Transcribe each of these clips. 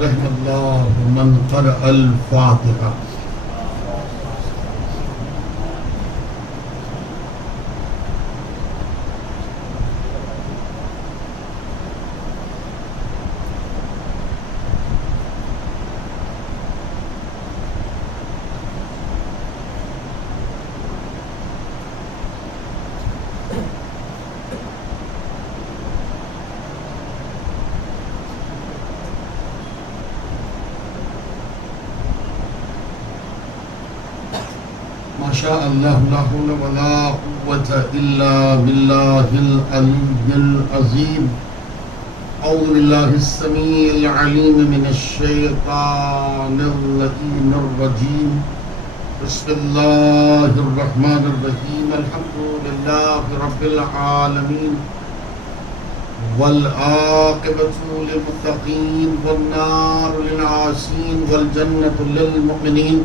رحم اللہ من قرأ الفاتحہ۔ ماشاء اللہ لا حول ولا قوة الا باللہ العلی العظیم۔ اعوذ باللہ السمیع العلیم من الشیطان اللعین الرجیم۔ بسم اللہ الرحمن الرحیم۔ الحمد للہ رب العالمین والعاقبۃ للمتقین والنار للعاصین والجنۃ للمؤمنین،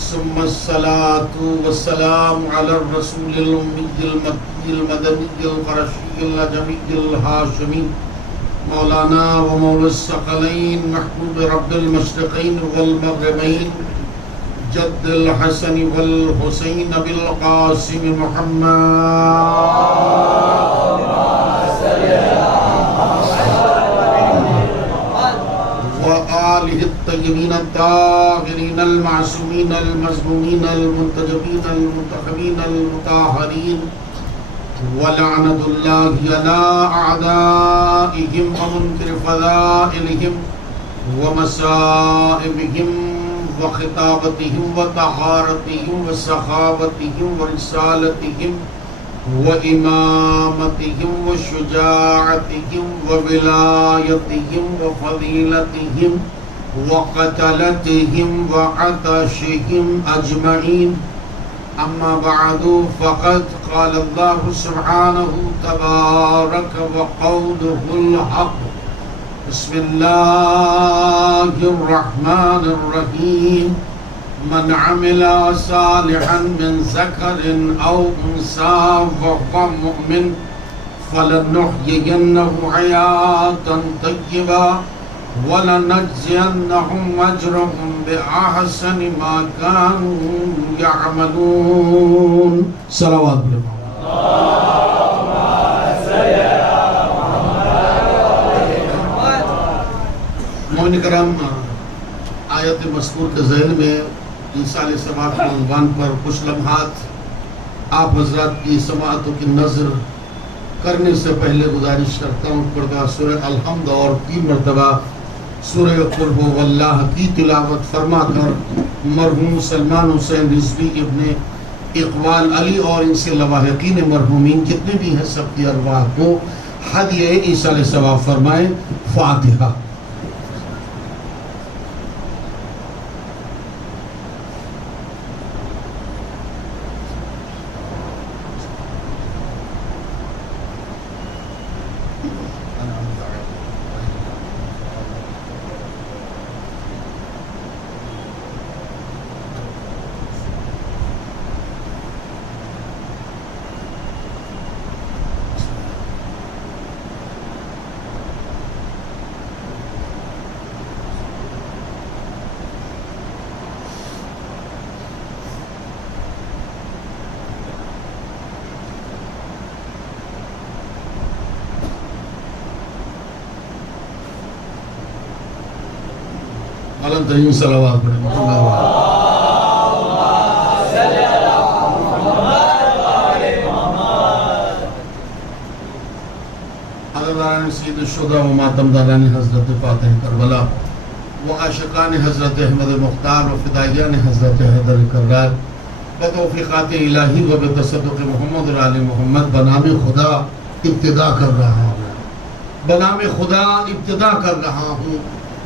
ثم الصلاة والسلام على الرسول الأمي المكي المدني القرشي الأجمي الهاشمي مولانا ومولى الثقلين محبوب رب المشرقين والمغربين جد الحسن والحسين بالقاسم محمد وآلہ الطیبین الطاہرین المعصومین المظلومین المنتجبین المنتخبین المطہرین، ولعنت اللہ علی اعدائہم ومنکر فضائلہم ومصائبہم وخطابتہم وطہارتہم وسخاوتہم ورسالتہم وإمامتهم وشجاعتهم وولایتهم وفضیلتهم وقتلتهم وعطشهم أجمعين۔ أما بعد فقد قال الله سبحانه تبارك وقوله الحق، بسم الله الرحمن الرحيم۔ من عمل صالحا من ذكر أو أنثى وهو مؤمن فلنحيينه حياة طيبة ولنجزينهم أجرهم بأحسن ما كانوا يعملون۔ صلوات مومن کرام، آیت مذکور کے ذہن میں عیسیٰ علیہ السلام کے عنوان پر کچھ لمحات آپ حضرات کی سماعتوں کی نظر کرنے سے پہلے گزارش کرتا ہوں پردہ سورہ الحمد اور 3 مرتبہ سورہ قل هو اللہ کی تلاوت فرما کر مرحوم سلمان حسین رضوی ابن اقبال علی اور ان سے لواحقین مرحومین جتنے بھی ہیں سب کی ارواح کو ہدیہ عیسیٰ علیہ السلام فرمائیں۔ فاتحہ۔ علم ترین صلوات پڑھیں۔ حضرت سید الشہداء و ماتم داران حضرت فاتح کربلا و عاشقان حضرت احمد مختار و فدائیان حضرت حیدر کرار، بتوفیقات الہی و بتصدق محمد و آل محمد بنام خدا ابتدا کر رہا ہوں، بنام خدا ابتدا کر رہا ہوں،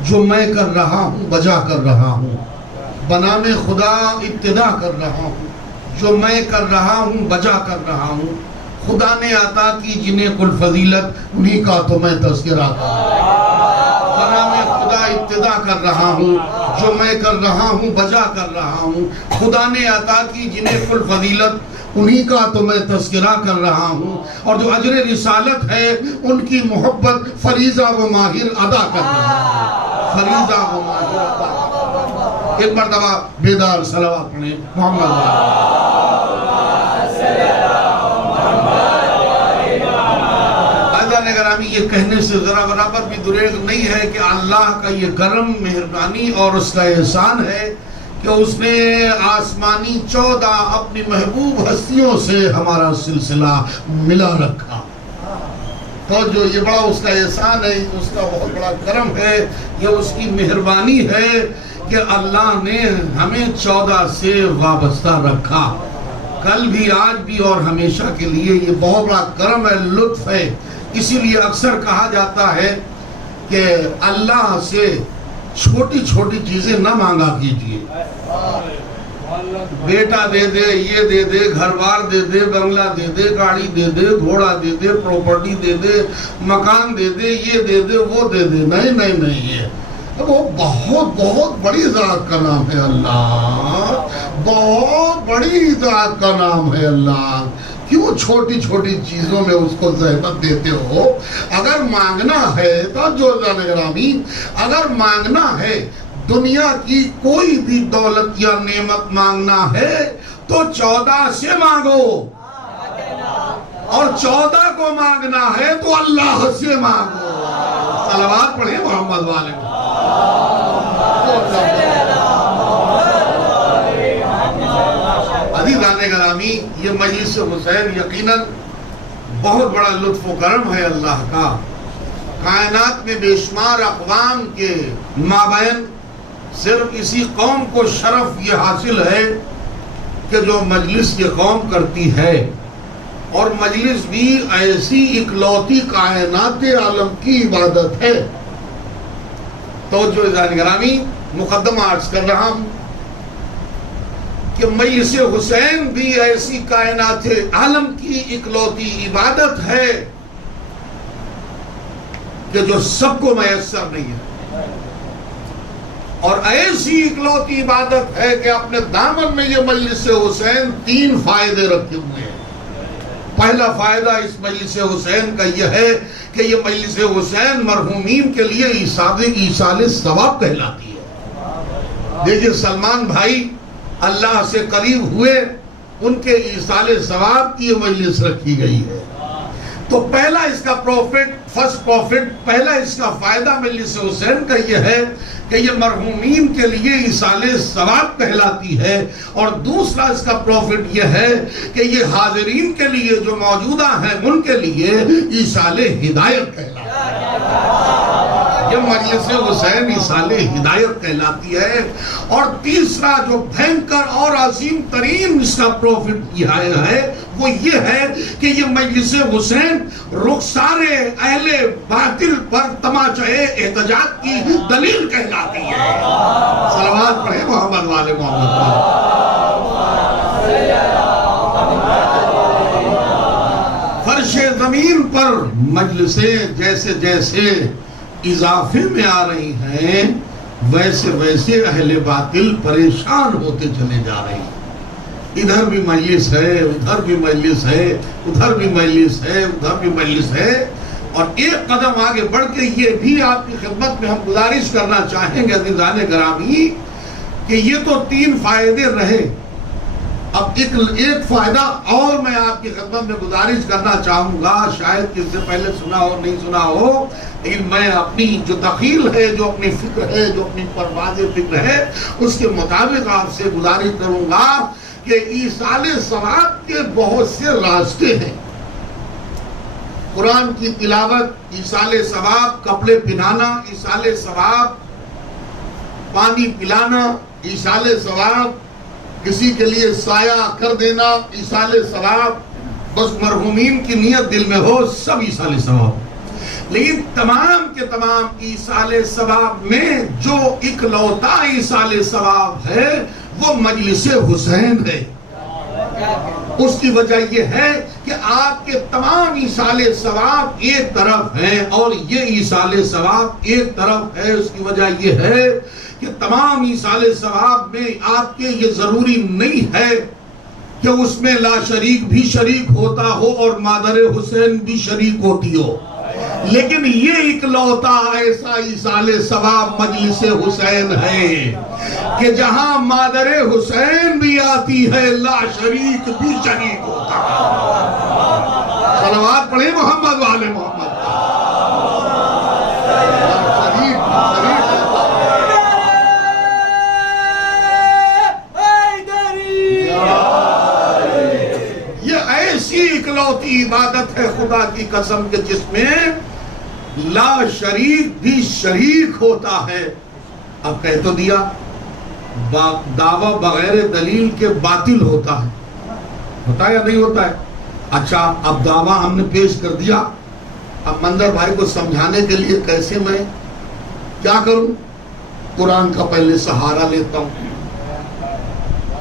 جو میں کر رہا ہوں بجا کر رہا ہوں، بنام خدا ابتدا کر رہا ہوں، جو میں کر رہا ہوں بجا کر رہا ہوں۔ خدا نے عطا کی جنہیں کل فضیلت، انہی کا تو میں تذکرہ کر رہا ہوں۔ بنام خدا ابتدا کر رہا ہوں، جو میں کر رہا ہوں بجا کر رہا ہوں۔ خدا نے عطا کی جنہیں کل فضیلت، انہی کا تو میں تذکرہ کر رہا ہوں، اور جو اجر رسالت ہے ان کی محبت فریضہ و ماہر ادا کر رہا ہوں۔ فریضہ و معاشرہ. ایک مرتبہ بیدار صلوات پڑھیں محمد گرامی. یہ کہنے سے ذرا برابر بھی دریغ نہیں ہے کہ اللہ کا یہ کرم مہربانی اور اس کا احسان ہے کہ اس نے آسمانی 14 اپنی محبوب ہستیوں سے ہمارا سلسلہ ملا رکھا. تو جو یہ بڑا اس کا احسان ہے, اس کا بہت بڑا کرم ہے, یہ اس کی مہربانی ہے کہ اللہ نے ہمیں 14 سے وابستہ رکھا, کل بھی آج بھی اور ہمیشہ کے لیے. یہ بہت بڑا کرم ہے, لطف ہے. اسی لیے اکثر کہا جاتا ہے کہ اللہ سے چھوٹی چھوٹی چیزیں نہ مانگا کیجیے. بیٹا دے دے, یہ دے دے, گھر بار دے دے, بنگلہ دے دے, گاڑی دے دے, گھوڑا دے دے, پراپرٹی دے دے, مکان دے دے, یہ دے دے, وہ دے دے. نہیں نہیں نہیں, یہ وہ بہت بہت بڑی ذات کا نام ہے اللہ, بہت بڑی ذات کا نام ہے اللہ. کیوں چھوٹی چھوٹی چیزوں میں اس کو زحمت دیتے ہو؟ اگر مانگنا ہے تو جو گرامی, اگر مانگنا ہے دنیا کی کوئی بھی دولت یا نعمت مانگنا ہے تو 14 سے مانگو, اور 14 کو مانگنا ہے تو اللہ سے مانگو. صلوات پڑھیں محمد والے. عزیزان گرامی, یہ مجلس حسین یقیناً بہت بڑا لطف و کرم ہے اللہ کا. کائنات میں بے شمار اقوام کے مابین صرف اسی قوم کو شرف یہ حاصل ہے کہ جو مجلس یہ قوم کرتی ہے, اور مجلس بھی ایسی اکلوتی کائنات عالم کی عبادت ہے. تو جو عزیزان گرامی, مقدمہ عرض کر رہا ہوں کہ مجلس حسین بھی ایسی کائنات عالم کی اکلوتی عبادت ہے کہ جو سب کو میسر نہیں ہے, اور ایسی اکلوتی عبادت ہے کہ اپنے دامن میں یہ مجلس حسین 3 فائدے رکھے ہوئے ہیں. پہلا فائدہ اس مجلس حسین کا یہ ہے کہ یہ مجلس حسین مرحومین کے لیے ایصال ثواب کہلاتی ہے. دیکھیں سلمان بھائی اللہ سے قریب ہوئے, ان کے ایصال ثواب کی یہ مجلس رکھی گئی ہے. تو پہلا اس کا فرسٹ پروفٹ, پہلا اس کا فائدہ مجلس حسین کا یہ ہے کہ یہ مرحومین کے لیے ایصال ثواب کہلاتی ہے, اور دوسرا اس کا پروفٹ یہ ہے کہ یہ حاضرین کے لیے جو موجودہ ہیں ان کے لیے ایصال ہدایت کہلاتی ہے. یہ مجلس حسین ایصال ہدایت کہلاتی ہے. اور تیسرا جو بھینکر اور عظیم ترین اس کا پروفٹ یہ ہے وہ یہ ہے کہ یہ مجلس حسین رخسار اہل باطل پر تماچے احتجاج کی دلیل کہلاتی ہے. صلوات پڑھیں محمد والے محمد. فرش زمین پر مجلسیں جیسے جیسے اضافے میں آ رہی ہیں ویسے ویسے اہل باطل پریشان ہوتے چلے جا رہے ہیں. ادھر بھی مجلس ہے, ادھر بھی مجلس ہے, ادھر بھی مجلس ہے, ادھر بھی مجلس ہے. اور ایک قدم آگے بڑھ کے یہ بھی آپ کی خدمت میں ہم گزارش کرنا چاہیں گے عزیزان گرامی کہ یہ تو 3 فائدے رہے. اب ایک فائدہ اور میں آپ کی خدمت میں گزارش کرنا چاہوں گا, شاید کہ اس سے پہلے سنا ہو نہیں سنا ہو, لیکن میں اپنی جو تخیل ہے, جو اپنی فکر ہے, جو اپنی پرواز فکر ہے, اس کے مطابق آپ سے گزارش کروں گا کہ ایصال ثواب کے بہت سے راستے ہیں. قرآن کی تلاوت ایصال ثواب, کپڑے پہنانا ایصال ثواب, پانی پلانا ایصال ثواب, کسی کے لیے سایہ کر دینا ایصال ثواب, بس مرحومین کی نیت دل میں ہو سب ایصال ثواب. لیکن تمام کے تمام ایصال ثواب میں جو اکلوتا ایصال ثواب ہے وہ مجلس حسین ہے. اس کی وجہ یہ ہے کہ آپ کے تمام ایصال ثواب ایک طرف ہیں اور یہ ایصال ثواب ایک طرف ہے. اس کی وجہ یہ ہے کہ تمام ایصال ثواب میں آپ کے یہ ضروری نہیں ہے کہ اس میں لا شریک بھی شریک ہوتا ہو اور مادر حسین بھی شریک ہوتی ہو. لیکن یہ اکلوتا ایسا ایصال ثواب مجلس حسین ہے کہ جہاں مادر حسین بھی آتی ہے لا شریک بھی شریک ہوتا ہے۔ صلوات پڑھیں محمد والے محمد۔ یہ ایسی اکلوتی عبادت ہے خدا کی قسم کے جس میں لا شریک بھی شریک ہوتا ہے۔ اب کہہ تو دیا دعویٰ بغیر دلیل کے باطل ہوتا ہے یا نہیں ہوتا ہے؟ اچھا اب دعویٰ ہم نے پیش کر دیا، اب منظر بھائی کو سمجھانے کے لیے کیسے میں کیا کروں؟ قرآن کا پہلے سہارا لیتا ہوں۔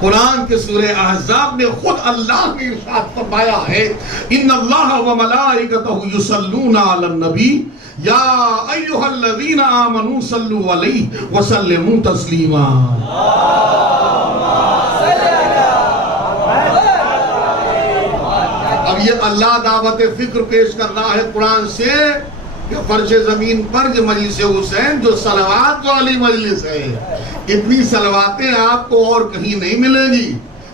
قرآن کے سورہ احزاب میں خود اللہ نے ارشاد فرمایا ہے ان اللہ و ملائکتہ یصلون علی النبی یا ایھا الذین آمنوا صلوا علیہ وسلموا تسلیما۔ اب یہ اللہ دعوت فکر پیش کرنا ہے قرآن سے کہ فرش زمین پر جو مجلس حسین جو صلوات والی مجلس ہے، اتنی صلواتیں آپ کو اور کہیں نہیں ملے گی۔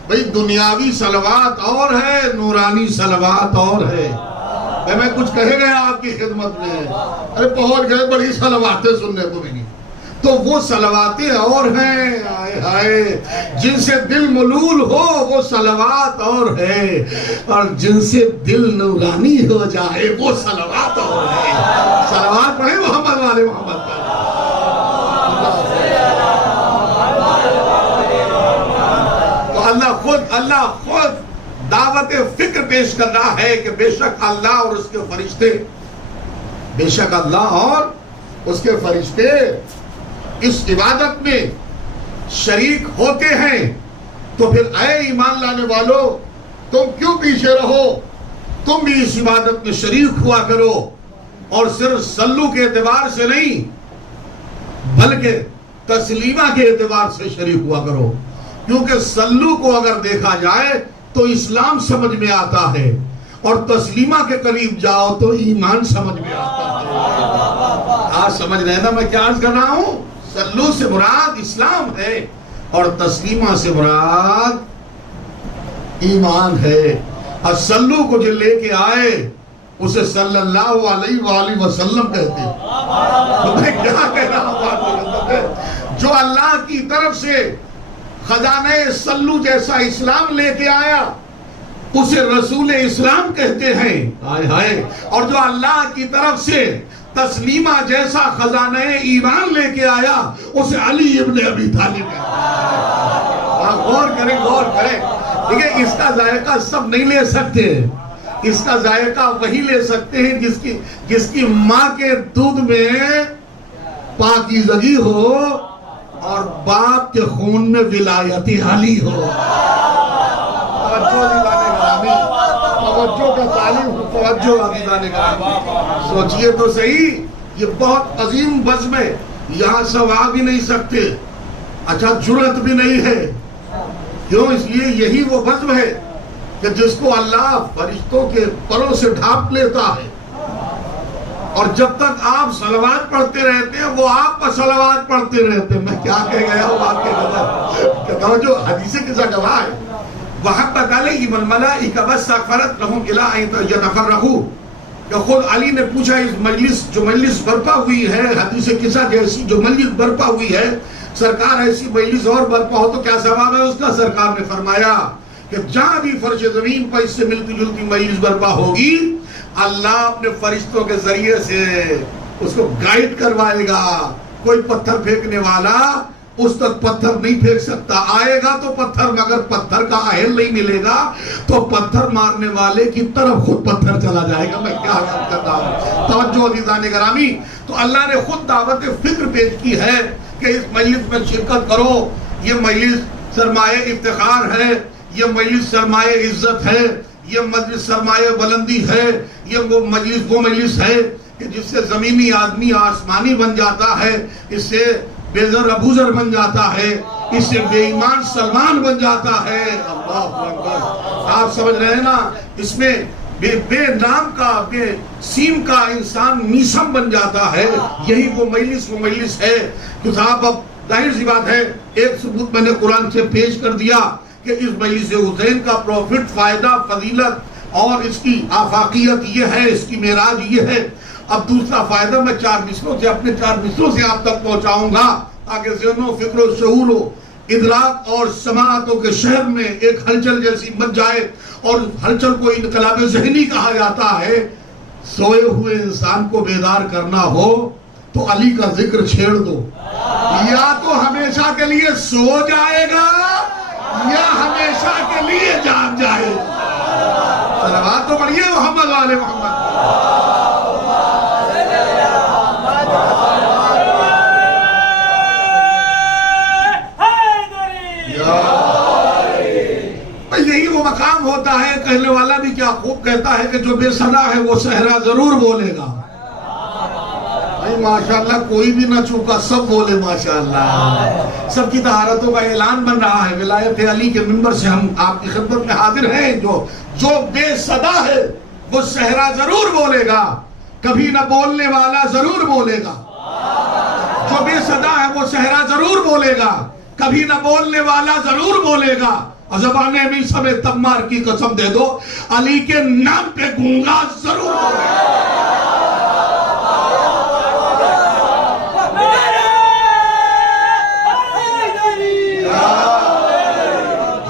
بھئی دنیاوی صلوات اور ہے، نورانی صلوات اور ہے۔ میں کچھ کہے گئے آپ کی خدمت میں، ارے پہنچ گئے بڑی صلواتیں سننے کو ملی، تو وہ صلواتیں اور ہیں آئے ہائے، جن سے دل ملول ہو وہ صلوات اور ہے، اور جن سے دل نورانی ہو جائے وہ صلوات اور ہے۔ صلوات پڑھیں محمد والے محمد پر۔ تو اللہ خود دعوت فکر پیش کر رہا ہے کہ بے شک اللہ اور اس کے فرشتے، بے شک اللہ اور اس کے فرشتے اس عبادت میں شریک ہوتے ہیں۔ تو پھر اے ایمان لانے والو، تم کیوں پیچھے رہو؟ تم بھی اس عبادت میں شریک ہوا کرو، اور صرف صلو کے اعتبار سے نہیں بلکہ تسلیمہ کے اعتبار سے شریک ہوا کرو، کیونکہ صلو کو اگر دیکھا جائے تو اسلام سمجھ میں آتا ہے، اور تسلیمہ کے قریب جاؤ تو ایمان سمجھ میں آتا ہے۔ آج سمجھ رہے نا میں کیا عرض کر رہا ہوں؟ صلو سے مراد اسلام ہے اور تسلیمہ سے مراد ایمان ہے۔ اور صلو کو جو لے کے آئے اسے صلی اللہ علیہ وآلہ وسلم کہتے ہیں۔ میں کیا کہہ رہا ہوں؟ جو اللہ کی طرف سے خزانہ صلو جیسا اسلام لے کے آیا اسے رسول اسلام کہتے ہیں۔ ہائے ہائے، اور جو اللہ کی طرف سے تسلیمہ جیسا خزانہ ایمان لے کے آیا اسے علی ابن ابی طالب کہتے ہیں۔ غور کریں غور کریں، دیکھیں اس کا ذائقہ سب نہیں لے سکتے، اس کا ذائقہ وہی لے سکتے ہیں جس کی ماں کے دودھ میں پاکیزگی ہو اور باپ کے خون میں ولایت علی ہو۔ توجہ کا تعلیم، توجہ عزیزان گرامی، سوچئے تو صحیح، یہ بہت عظیم بزم ہے، یہاں سب آ بھی نہیں سکتے، اچھا جرأت بھی نہیں ہے۔ کیوں؟ اس لیے یہی وہ بزم ہے کہ جس کو اللہ فرشتوں کے پروں سے ڈھانپ لیتا ہے، اور جب تک آپ صلوات پڑھتے رہتے ہیں وہ آپ پر صلوات پڑھتے رہتے ہیں۔ میں کیا کہہ گیا ہوں آپ کے قدر کہ جو حدیث قصہ گواہ ہے، وَحَبَّتْ عَلَيْهِمُ الْمَلَائِكَةُ وَاسْتَغْفَرَتْ لَهُمْ إِلَىٰ أَن يَتَفَرَّقُوا، کہ خود علی نے پوچھا اس جو مجلس برپا ہوئی ہے، حدیث قصہ جیسی جو مجلس برپا ہوئی ہے، سرکار ایسی مجلس اور برپا ہو تو کیا ثواب ہے اس کا؟ سرکار نے فرمایا کہ جہاں بھی فرش زمین پر اس سے ملتی جلتی مجلس برپا ہوگی، اللہ اپنے فرشتوں کے ذریعے سے اس کو گائیڈ کروائے گا۔ کوئی پتھر پھینکنے والا اس تک پتھر نہیں پھینک سکتا، آئے گا تو پتھر، مگر پتھر کا اہل نہیں ملے گا تو پتھر مارنے والے کی طرف خود پتھر چلا جائے گا۔ میں کیا کرتا ہوں؟ توجہ عزیزان گرامی، تو اللہ نے خود دعوت فکر پیش کی ہے کہ اس مجلس میں شرکت کرو۔ یہ مجلس سرمایہ افتخار ہے، یہ مجلس سرمایہ عزت ہے، یہ مجلس سرمایہ بلندی ہے، یہ وہ مجلس ہے کہ جس سے زمینی آدمی آسمانی بن جاتا ہے، اس سے بے زر ابوذر بن جاتا ہے، اس سے بے ایمان سلمان بن جاتا ہے۔ اللہ اکبر، آپ سمجھ رہے ہیں نا؟ اس میں بے نام کا بے سیم کا انسان میسم بن جاتا ہے. یہی وہ مجلس ہے. تو صاحب اب ظاہر سی بات ہے ایک ثبوت میں نے قرآن سے پیش کر دیا کہ اس مجلس حسین کا پروفٹ فائدہ فضیلت اور اس کی آفاقیت یہ ہے, اس کی معراج یہ ہے. اب دوسرا فائدہ میں اپنے چار مصروں سے آپ تک پہنچاؤں گا تاکہ ذہن و فکر و شعور و ادراک اور سماعتوں کے شہر میں ایک ہلچل جیسی مچ جائے. اور ہلچل کو انقلاب ذہنی کہا جاتا ہے. سوئے ہوئے انسان کو بیدار کرنا ہو تو علی کا ذکر چھیڑ دو, یا تو ہمیشہ کے لیے سو جائے گا یا ہمیشہ کے لیے جاگ جائے گا. صلوات تو پڑھیے محمد والے محمد. یہی وہ مقام ہوتا ہے. کہنے والا بھی کیا خوب کہتا ہے کہ جو بے صدا ہے وہ صحرا ضرور بولے گا. ماشاءاللہ کوئی بھی نہ چوکا, سب بولے ماشاءاللہ. سب کی طہارتوں کا اعلان بن رہا ہے. ولایت علی کے منبر سے ہم آپ کی خدمت میں حاضر ہیں. جو بے صدا ہے وہ صحرا ضرور بولے گا, کبھی نہ بولنے والا ضرور بولے گا. جو بے صدا ہے وہ صحرا ضرور بولے گا, کبھی نہ بولنے والا ضرور بولے گا. اور زبان میسا میں تمار کی قسم دے دو, علی کے نام پہ گونگا ضرور بولے گا.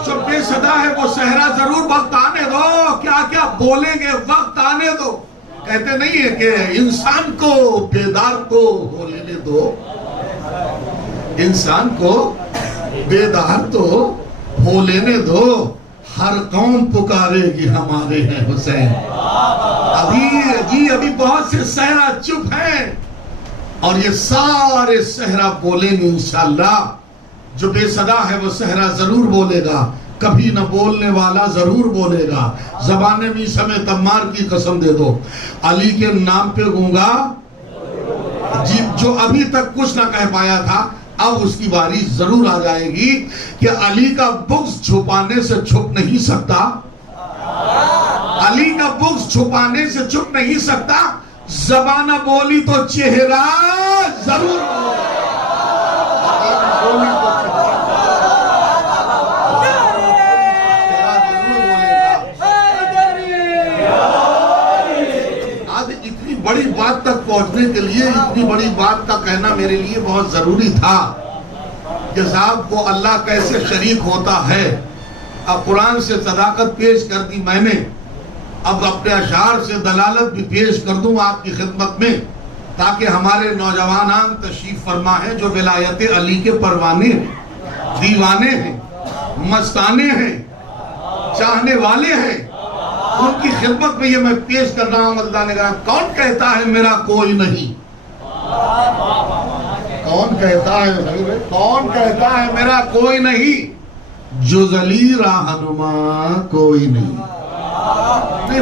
جو بے صدا ہے وہ صحرا ضرور, وقت آنے دو. کیا بولیں گے, وقت آنے دو. کہتے نہیں ہے کہ انسان کو بیدار تو ہو لینے دو, انسان کو بیدار تو ہو لینے دو. ہر قوم پکارے گی ہمارے ہیں حسین. ابھی بہت سے صحرا چپ ہیں اور یہ سارے صحرا بولیں گے انشاءاللہ. جو بے صدا ہے وہ صحرا ضرور بولے گا, کبھی نہ بولنے والا ضرور بولے گا. زبان میسا میں تمار کی قسم دے دو, علی کے نام پہ گونگا جو ابھی تک کچھ نہ کہہ پایا تھا اب اس کی باری ضرور آ جائے گی کہ علی کا بغض چھپانے سے چھپ نہیں سکتا. علی کا بغض چھپانے سے چھپ نہیں سکتا. زبانہ بولی تو چہرہ ضرور اتنی بڑی بات تک پہنچنے کے لیے, اتنی بڑی بات کا کہنا میرے لیے بہت ضروری تھا کہ صاحب وہ اللہ کیسے شریک ہوتا ہے. اب قرآن سے صداقت پیش کر دی میں نے, اب اپنے اشعار سے دلالت بھی پیش کر دوں آپ کی خدمت میں تاکہ ہمارے نوجوانان تشریف فرما ہیں جو ولایت علی کے پروانے ہیں, دیوانے ہیں, مستانے ہیں, چاہنے والے ہیں. ان کی خدمت میں یہ میں پیش کر رہا ہوں. اللہ نے کہا کون کہتا ہے میرا کوئی نہیں, کون کہتا ہے میرا کوئی نہیں, جز علی رہنما کوئی نہیں.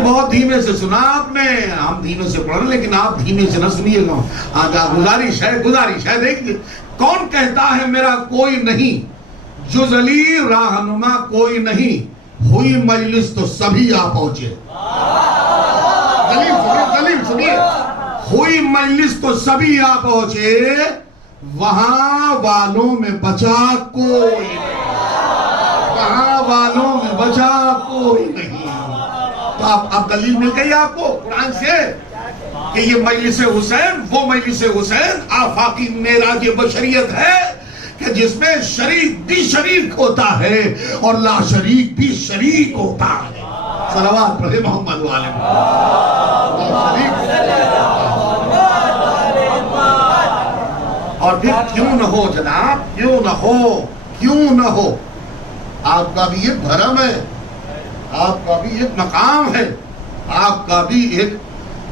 بہت دھیمے سے سنا آپ نے, ہم دھیمے سے پڑھ رہے لیکن آپ دھیمے سے نہ سنیے گا. گزارش ہے دیکھیے, کون کہتا ہے میرا کوئی نہیں, جز علی رہنما کوئی نہیں. ہوئی مجلس تو سبھی آ پہنچے. دلیل سنیے, ہوئی مجلس تو سبھی آ پہنچے, وہاں والوں میں بچا کوئی نہیں, وہاں والوں میں بچا کوئی نہیں. تو اب دلیل مل گئی آپ کو قرآن سے کہ یہ مجلس حسین وہ مجلس حسین آفاقی معراج بشریت ہے کہ جس میں شریک بھی شریک ہوتا ہے اور لا شریک بھی شریک ہوتا ہے. صلوات پڑھے محمد والے اور پھر کیوں نہ ہو جناب, کیوں نہ ہو. آپ کا بھی ایک بھرم ہے, آپ کا بھی ایک مقام ہے, آپ کا بھی ایک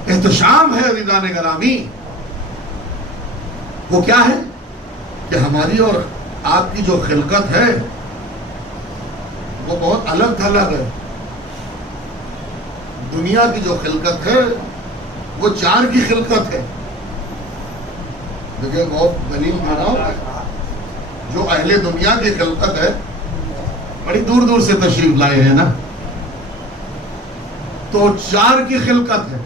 احتشام ہے عزیزان گرامی. وہ کیا ہے کہ ہماری اور آپ کی جو خلقت ہے وہ بہت الگ تھلگ ہے. دنیا کی جو خلقت ہے وہ چار کی خلقت ہے. دیکھیں بہت دلیل مانا, جو اہل دنیا کی خلقت ہے بڑی دور دور سے تشریف لائے ہیں نا, تو 4 کی خلقت ہے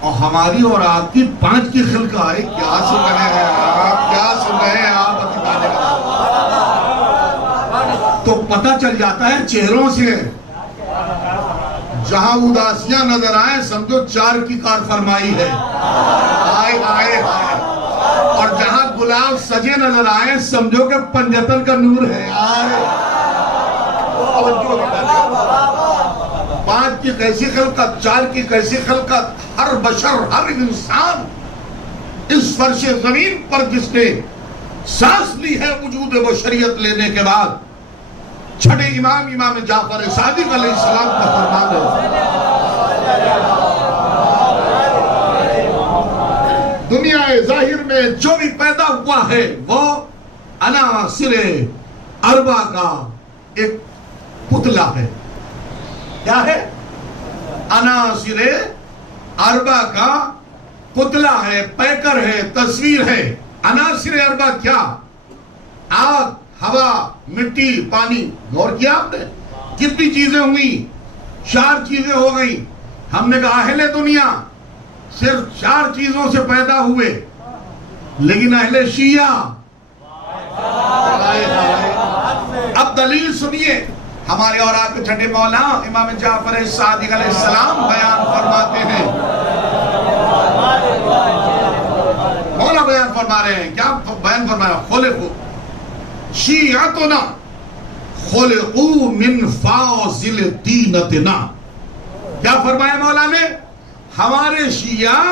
اور ہماری اور آپ کی 5 کی خلقت ہے. کیا سن رہے ہیں آپ؟ کیا سن رہے ہیں آپ؟ تو پتہ چل جاتا ہے چہروں سے. جہاں اداسیاں نظر آئیں سمجھو 4 کی کار فرمائی ہے. آئے آئے آئے. اور جہاں گلاب سجے نظر آئیں سمجھو کہ پنجتن کا نور ہے. آئے 5 کی کیسی خلقت، 4 کی کیسی خلقت. ہر بشر، ہر انسان اس فرش زمین پر جس نے سانس لی ہے وجود بشریت لینے کے بعد، چھٹے امام جعفر صادق علیہ السلام کا فرمان ہے. دنیا ظاہر میں جو بھی پیدا ہوا ہے وہ عناصر اربع کا ایک پتلا ہے. کیا ہے؟ عناصر اربع کا پتلا ہے، پیکر ہے، تصویر ہے. عناصر اربع کیا؟ آگ، ہوا، مٹی، پانی. غور کیا آپ نے؟ کتنی چیزیں ہوئی؟ 4 چیزیں ہو گئی. ہم نے کہا اہل دنیا صرف 4 چیزوں سے پیدا ہوئے، لیکن اہل شیعہ، اب دلیل سنیے. ہمارے اور آپ کے چھٹے مولا امام جعفر صادق علیہ السلام بیان فرماتے ہیں. مولا بیان فرما رہے ہیں. کیا بیان فرما رہے ہیں؟ خلقوا شیعتنا خلقوا من فاضل دینتنا. کیا فرمایا مولا نے؟ ہمارے شیعہ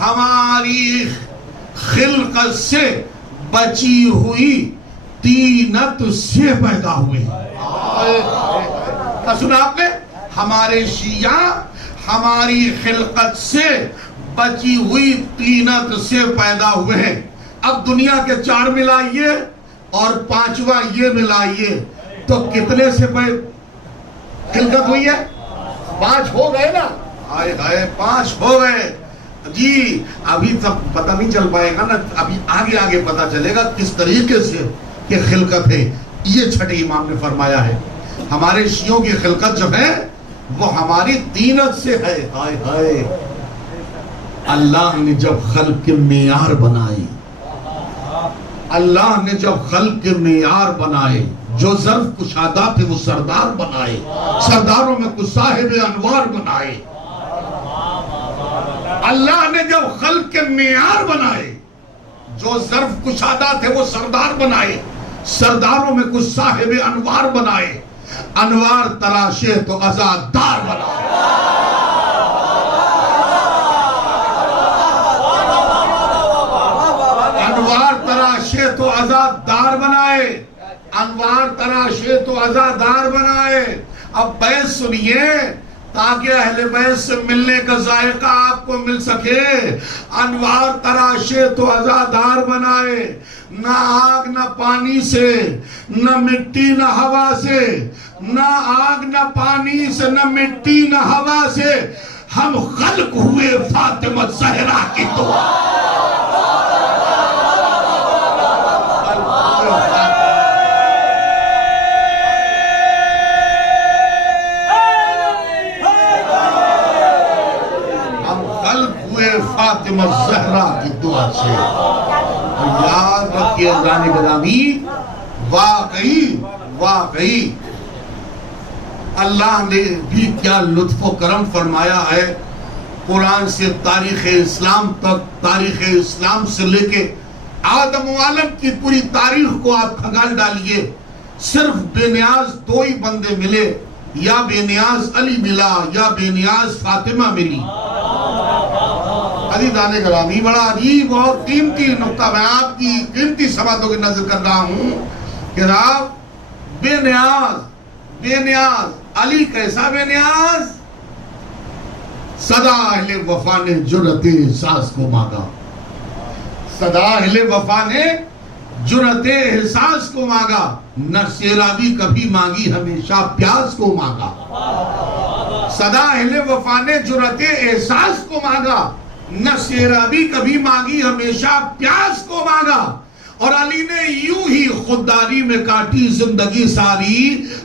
ہماری خلقت سے بچی ہوئی دینت سے پیدا ہوئے. کیا سنا آپ نے؟ ہمارے شیعہ ہماری خلقت سے بچی ہوئی دینت سے پیدا ہوئے ہیں. اب دنیا کے 4 ملائیے اور 5واں یہ ملائیے تو کتنے سے خلقت ہوئی ہے؟ 5 ہو گئے نا. آئے آئے 5 ہو گئے جی. ابھی تب پتہ نہیں چل پائے گا نا، ابھی آگے آگے پتہ چلے گا کس طریقے سے کہ خلقت ہے. یہ چھٹے امام نے فرمایا ہے ہمارے شیعوں کی خلقت جو ہے وہ ہماری دینت سے ہے. آئے آئے. اللہ نے جب خلق کے معیار بنائے، اللہ نے جب خلق کے معیار بنائے، جو ظرف کشادہ تھے وہ سردار بنائے، سرداروں میں کچھ صاحب انوار بنائے. اللہ نے جب خلق کے معیار بنائے، جو ظرف کشادہ تھے وہ سردار بنائے، سرداروں میں کچھ صاحب انوار بنائے، انوار تراشے تو عزادار بنائے. انوار تراشے تو عزادار بنائے، انوار تراشے تو عزادار بنائے. اب بیت سنیے تاکہ اہل بیت سے ملنے کا ذائقہ آپ کو مل سکے. انوار تراشے تو عزادار بنائے، نہ آگ نہ پانی سے، نہ مٹی نہ ہوا سے، نہ آگ نہ پانی سے، نہ مٹی نہ ہوا سے ہم خلق ہوئے فاطمہ زہرا کی دعا. فاطمہ زہرا کی دعا سے. یاد رکھیے جانے گرامی، واقعی اللہ نے بھی کیا لطف و کرم فرمایا ہے. قرآن سے تاریخ اسلام تک، تاریخ اسلام سے لے کے آدم و عالم کی پوری تاریخ کو آپ کھنگال ڈالیے، صرف بے نیاز 2 ہی بندے ملے، یا بے نیاز علی ملا یا بے نیاز فاطمہ ملی. عزیزان گرامی، بڑا عجیب اور قیمتی نقطہ میں آپ کی قیمتی سماعتوں کی نظر کر رہا ہوں کہ آپ بے نیاز علی کیسا بے نیاز؟ صدا اہل وفا نے جرأت احساس کو مانگا، صدا اہل وفا نے جرأت احساس کو مانگا. نہ سیرابی کبھی مانگی، ہمیشہ پیاس کو مانگا. صدا اہل وفا نے جرأت احساس کو مانگا، نہ سیرابی کبھی مانگی، ہمیشہ پیاس کو مانگا. اور علی نے یوں ہی خودداری میں کاٹی زندگی ساری،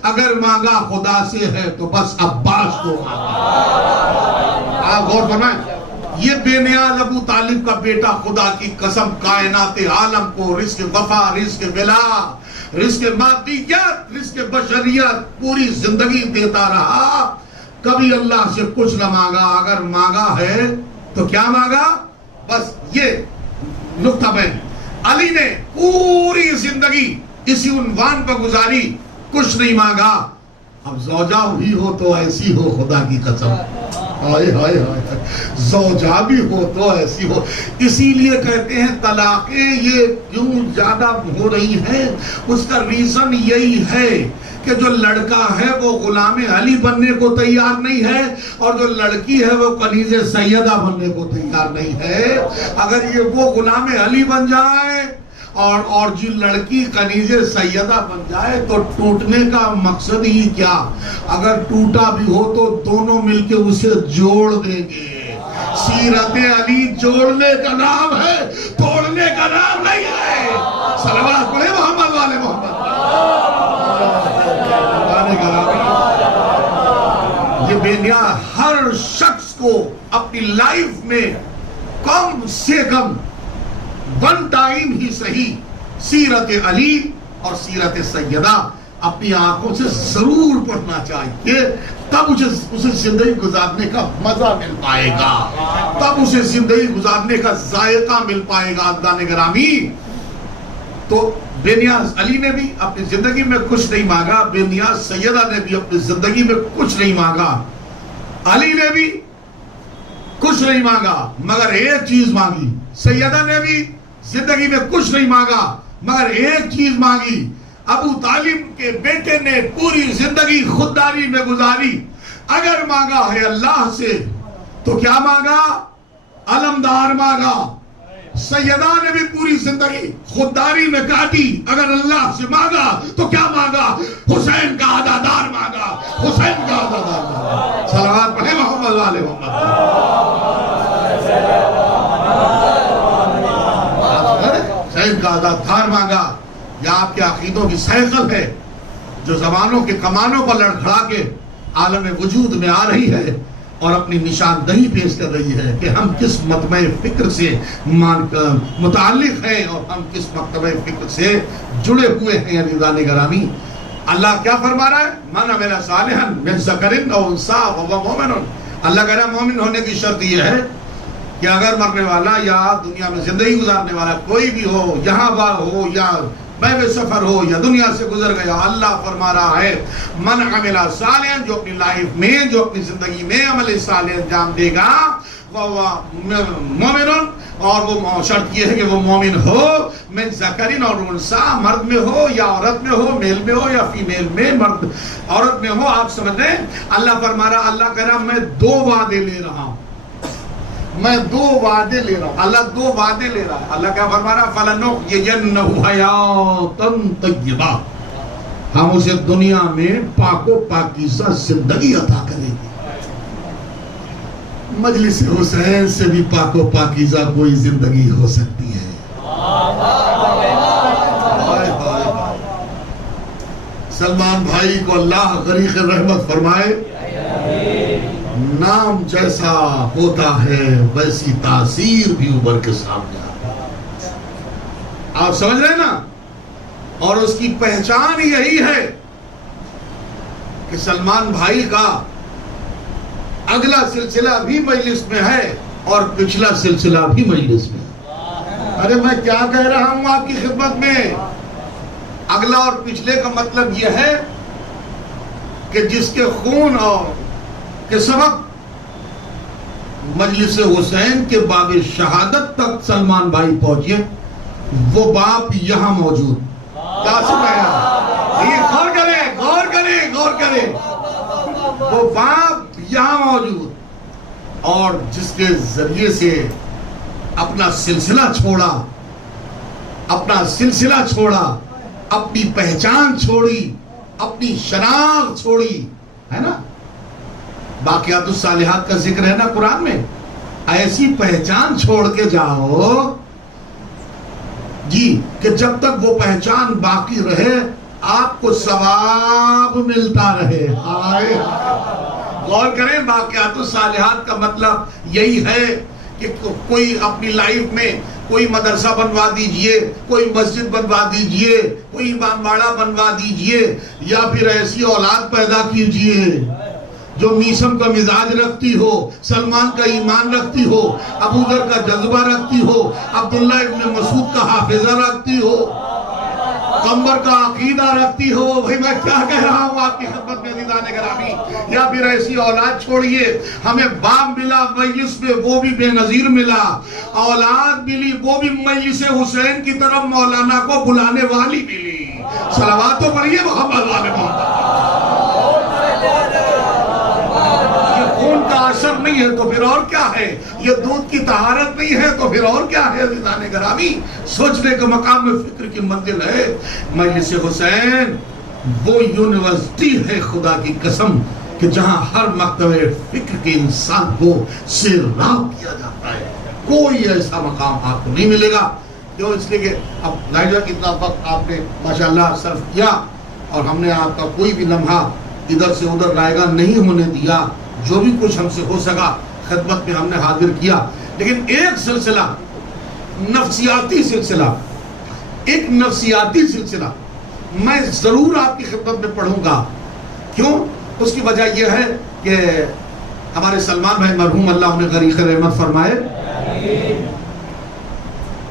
اگر مانگا خدا سے ہے تو بس عباس کو مانگا۔ آپ غور فرمائیں، یہ بے نیاز ابو طالب کا بیٹا خدا کی قسم کائنات عالم کو رزق وفا، رزق ولا، رزق مادیت، رزق بشریت پوری زندگی دیتا رہا، کبھی اللہ سے کچھ نہ مانگا۔ اگر مانگا ہے تو کیا مانگا؟ بس یہ نقطہ بین، علی نے پوری زندگی اسی عنوان پر گزاری، کچھ نہیں مانگا۔ اب زوجہ بھی ہو تو ایسی ہو، خدا کی قسم، ہائے ہائے ہائے، زوجہ بھی ہو تو ایسی ہو۔ اسی لیے کہتے ہیں طلاقیں یہ کیوں زیادہ ہو رہی ہیں، اس کا ریزن یہی ہے کہ جو لڑکا ہے وہ غلام علی بننے کو تیار نہیں ہے، اور جو لڑکی ہے وہ کنیز سیدہ بننے کو تیار نہیں ہے۔ اگر یہ وہ غلام علی بن جائے اور جو لڑکی کنیز سیدہ بن جائے تو ٹوٹنے کا مقصد ہی کیا؟ اگر ٹوٹا بھی ہو تو دونوں مل کے اسے جوڑ دیں گے۔ سیرت علی جوڑنے کا نام ہے، توڑنے کا نام نہیں ہے۔ صلوات پڑھے محمد والے محمد۔ یہ بے نیاز ہر شخص کو اپنی لائف میں کم سے کم ون ٹائم ہی صحیح سیرت علی اور سیرت سیدہ اپنی آنکھوں سے ضرور پڑھنا چاہیے، تب اسے زندگی گزارنے کا مزہ مل پائے گا، تب اسے زندگی گزارنے کا ذائقہ مل پائے گا۔ عزیزان گرامی، تو بے نیاز علی نے بھی اپنی زندگی میں کچھ نہیں مانگا، بے نیاز سیدہ نے بھی اپنی زندگی میں کچھ نہیں مانگا، علی نے بھی کچھ نہیں مانگا مگر ایک چیز مانگی، سیدہ نے بھی زندگی میں کچھ نہیں مانگا مگر ایک چیز مانگی۔ ابو طالب کے بیٹے نے پوری زندگی خودداری میں گزاری، اگر مانگا ہے اللہ سے تو کیا مانگا؟ علمدار مانگا۔ سیدہ نے بھی پوری زندگی خودداری میں کاٹی، اگر اللہ سے مانگا تو کیا مانگا؟ حسین کا عزادار مانگا، حسین کا عزادار مانگا۔ صلوات پڑھے محمد والے محمد۔ حسین کا عزادار مانگا۔ یہ آپ کے عقیدوں کی سائیکل ہے جو زمانوں کے کمانوں پر لڑکھڑا کے عالم وجود میں آ رہی ہے اور اپنی نشاندہی پیش کر رہی ہے کہ ہم کس مطمع فکر سے متعلق ہیں اور ہم کس مطمع فکر سے جڑے ہوئے ہیں۔ عزیزان گرامی، اللہ کیا فرما رہا ہے؟ من عمل صالحا من ذکر او انثی وهو مؤمن۔ اللہ کہہ رہا ہے مومن ہونے کی شرط یہ ہے کہ اگر مرنے والا یا دنیا میں زندگی گزارنے والا کوئی بھی ہو، یہاں ہو یا بے سفر ہو یا دنیا سے گزر گیا، اللہ فرما رہا ہے من عمل صالحا، جو اپنی لائف میں، جو اپنی زندگی میں عمل صالح انجام دے گا، وہ مومن، اور وہ شرط یہ ہے کہ وہ مومن ہو، من ذکرین اور انثی، مرد میں ہو یا عورت میں ہو، میل میں ہو یا فیمیل میں، مرد عورت میں ہو۔ آپ سمجھ رہے ہیں؟ اللہ فرما رہا، اللہ کہہ رہا میں دو وعدے لے رہا ہوں، میں دو وعدے لے رہا ہوں۔ اللہ دو وعدے لے رہا ہے۔ اللہ کیا فرما رہا ہے؟ فَلَنُحْيِيَنَّهُ حَيَاةً طَيِّبَةً، ہم اسے دنیا میں پاک و پاکیزہ زندگی عطا کریں گے۔ مجلس حسین سے بھی پاک و پاکیزہ کوئی زندگی ہو سکتی ہے۔ سلمان بھائی کو اللہ غریق رحمت فرمائے۔ نام جیسا ہوتا ہے ویسی تاثیر بھی ابھر کے سامنے آتا ہے۔ آپ سمجھ رہے ہیں نا؟ اور اس کی پہچان یہی ہے کہ سلمان بھائی کا اگلا سلسلہ بھی مجلس میں ہے اور پچھلا سلسلہ بھی مجلس میں ہے۔ ارے میں کیا کہہ رہا ہوں آپ کی خدمت میں؟ اگلا اور پچھلے کا مطلب یہ ہے کہ جس کے خون اور کے سبب مجلس حسین کے باب شہادت تک سلمان بھائی پہنچے، وہ باپ یہاں موجود۔ کیا سنایا؟ یہ غور کریں، غور کریں، غور کریں۔ وہ باپ یہاں موجود اور جس کے ذریعے سے اپنا سلسلہ چھوڑا، اپنا سلسلہ چھوڑا، اپنی پہچان چھوڑی، اپنی شناخت چھوڑی، ہے نا؟ باقیات الصالحات کا ذکر ہے نا قرآن میں۔ ایسی پہچان چھوڑ کے جاؤ جی کہ جب تک وہ پہچان باقی رہے آپ کو ثواب ملتا رہے. آئے غور کریں, باقیات الصالحات کا مطلب یہی ہے کہ کوئی اپنی لائف میں کوئی مدرسہ بنوا دیجئے, کوئی مسجد بنوا دیجئے, کوئی امام باڑہ بنوا دیجئے, یا پھر ایسی اولاد پیدا کیجئے جو میسم کا مزاج رکھتی ہو, سلمان کا ایمان رکھتی ہو, ابو ذر کا جذبہ رکھتی ہو, عبداللہ ابن مسعود کا حافظہ رکھتی ہو, قمر کا عقیدہ رکھتی ہو. بھئی میں کیا کہہ رہا ہوں آپ کی خدمت میں عزیزان گرامی. یا پھر ایسی اولاد چھوڑیے, ہمیں باپ ملا مجلس میں وہ بھی بے نظیر ملا, اولاد ملی وہ بھی مجلس حسین کی طرف مولانا کو بلانے والی ملی. صلوات تو پڑھیے محمد والے محمد. خون کا اثر نہیں ہے تو پھر اور کیا ہے, یہ دودھ کی طہارت نہیں ہے تو پھر اور کیا ہے عزیزان گرامی. سوچنے کا مقام میں فکر کی منزل ہے. مجلس حسین وہ یونیورسٹی ہے خدا کی قسم کہ جہاں ہر مکتب فکر کے انسان کو سیراب کیا جاتا ہے. کوئی ایسا مقام آپ کو نہیں ملے گا. کیوں؟ اس لیے کہ اب لائجہ کتنا وقت آپ نے ماشاءاللہ صرف کیا اور ہم نے آپ کا کوئی بھی لمحہ ادھر سے ادھر رائگاں نہیں ہونے دیا. جو بھی کچھ ہم سے ہو سکا خدمت میں ہم نے حاضر کیا. لیکن ایک سلسلہ نفسیاتی سلسلہ, ایک نفسیاتی سلسلہ میں ضرور آپ کی خدمت میں پڑھوں گا. کیوں؟ اس کی وجہ یہ ہے کہ ہمارے سلمان بھائی مرحوم اللہ انہیں غریق رحمت فرمائے,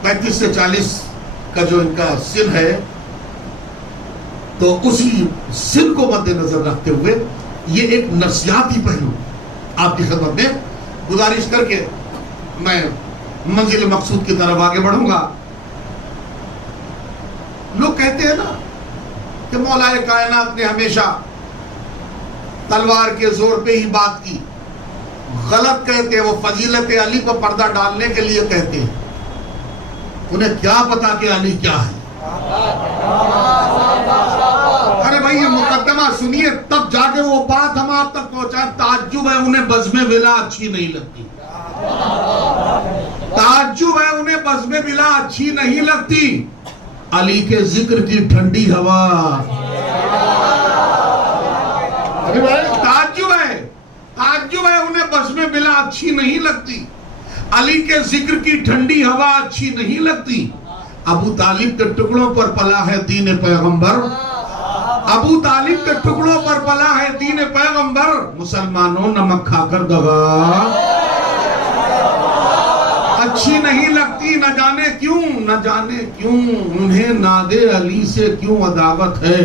35 سے 40 کا جو ان کا سن ہے, تو اسی سن کو مد نظر رکھتے ہوئے یہ ایک نفسیاتی پہلو آپ کی خدمت میں گزارش کر کے میں منزل مقصود کی طرف آگے بڑھوں گا. لوگ کہتے ہیں نا کہ مولا کائنات نے ہمیشہ تلوار کے زور پہ ہی بات کی. غلط کہتے ہیں, وہ فضیلت علی کو پردہ ڈالنے کے لیے کہتے ہیں. انہیں کیا پتا کہ علی کیا ہے. ارے بھائی یہ مقدمہ سنیے تب جا کے وہ بات ہم آپ تک پہنچائیں. تعجب ہے انہیں بزم ولا اچھی نہیں لگتی. تعجب ہے انہیں بزم ولا اچھی نہیں لگتی. علی کے ذکر کی ٹھنڈی ہوا. تعجب ہے انہیں بزم ولا اچھی نہیں لگتی. علی کے ذکر کی ٹھنڈی ہوا اچھی نہیں لگتی. ابو طالب کے ٹکڑوں پر پلا ہے دین پیغمبر. ابو طالب کے ٹکڑوں پر پلا ہے دین پیغمبر. مسلمانوں نمک کھا کر دغا اچھی نہیں لگتی. نہ جانے کیوں, نہ جانے کیوں انہیں ناد علی سے کیوں عداوت ہے.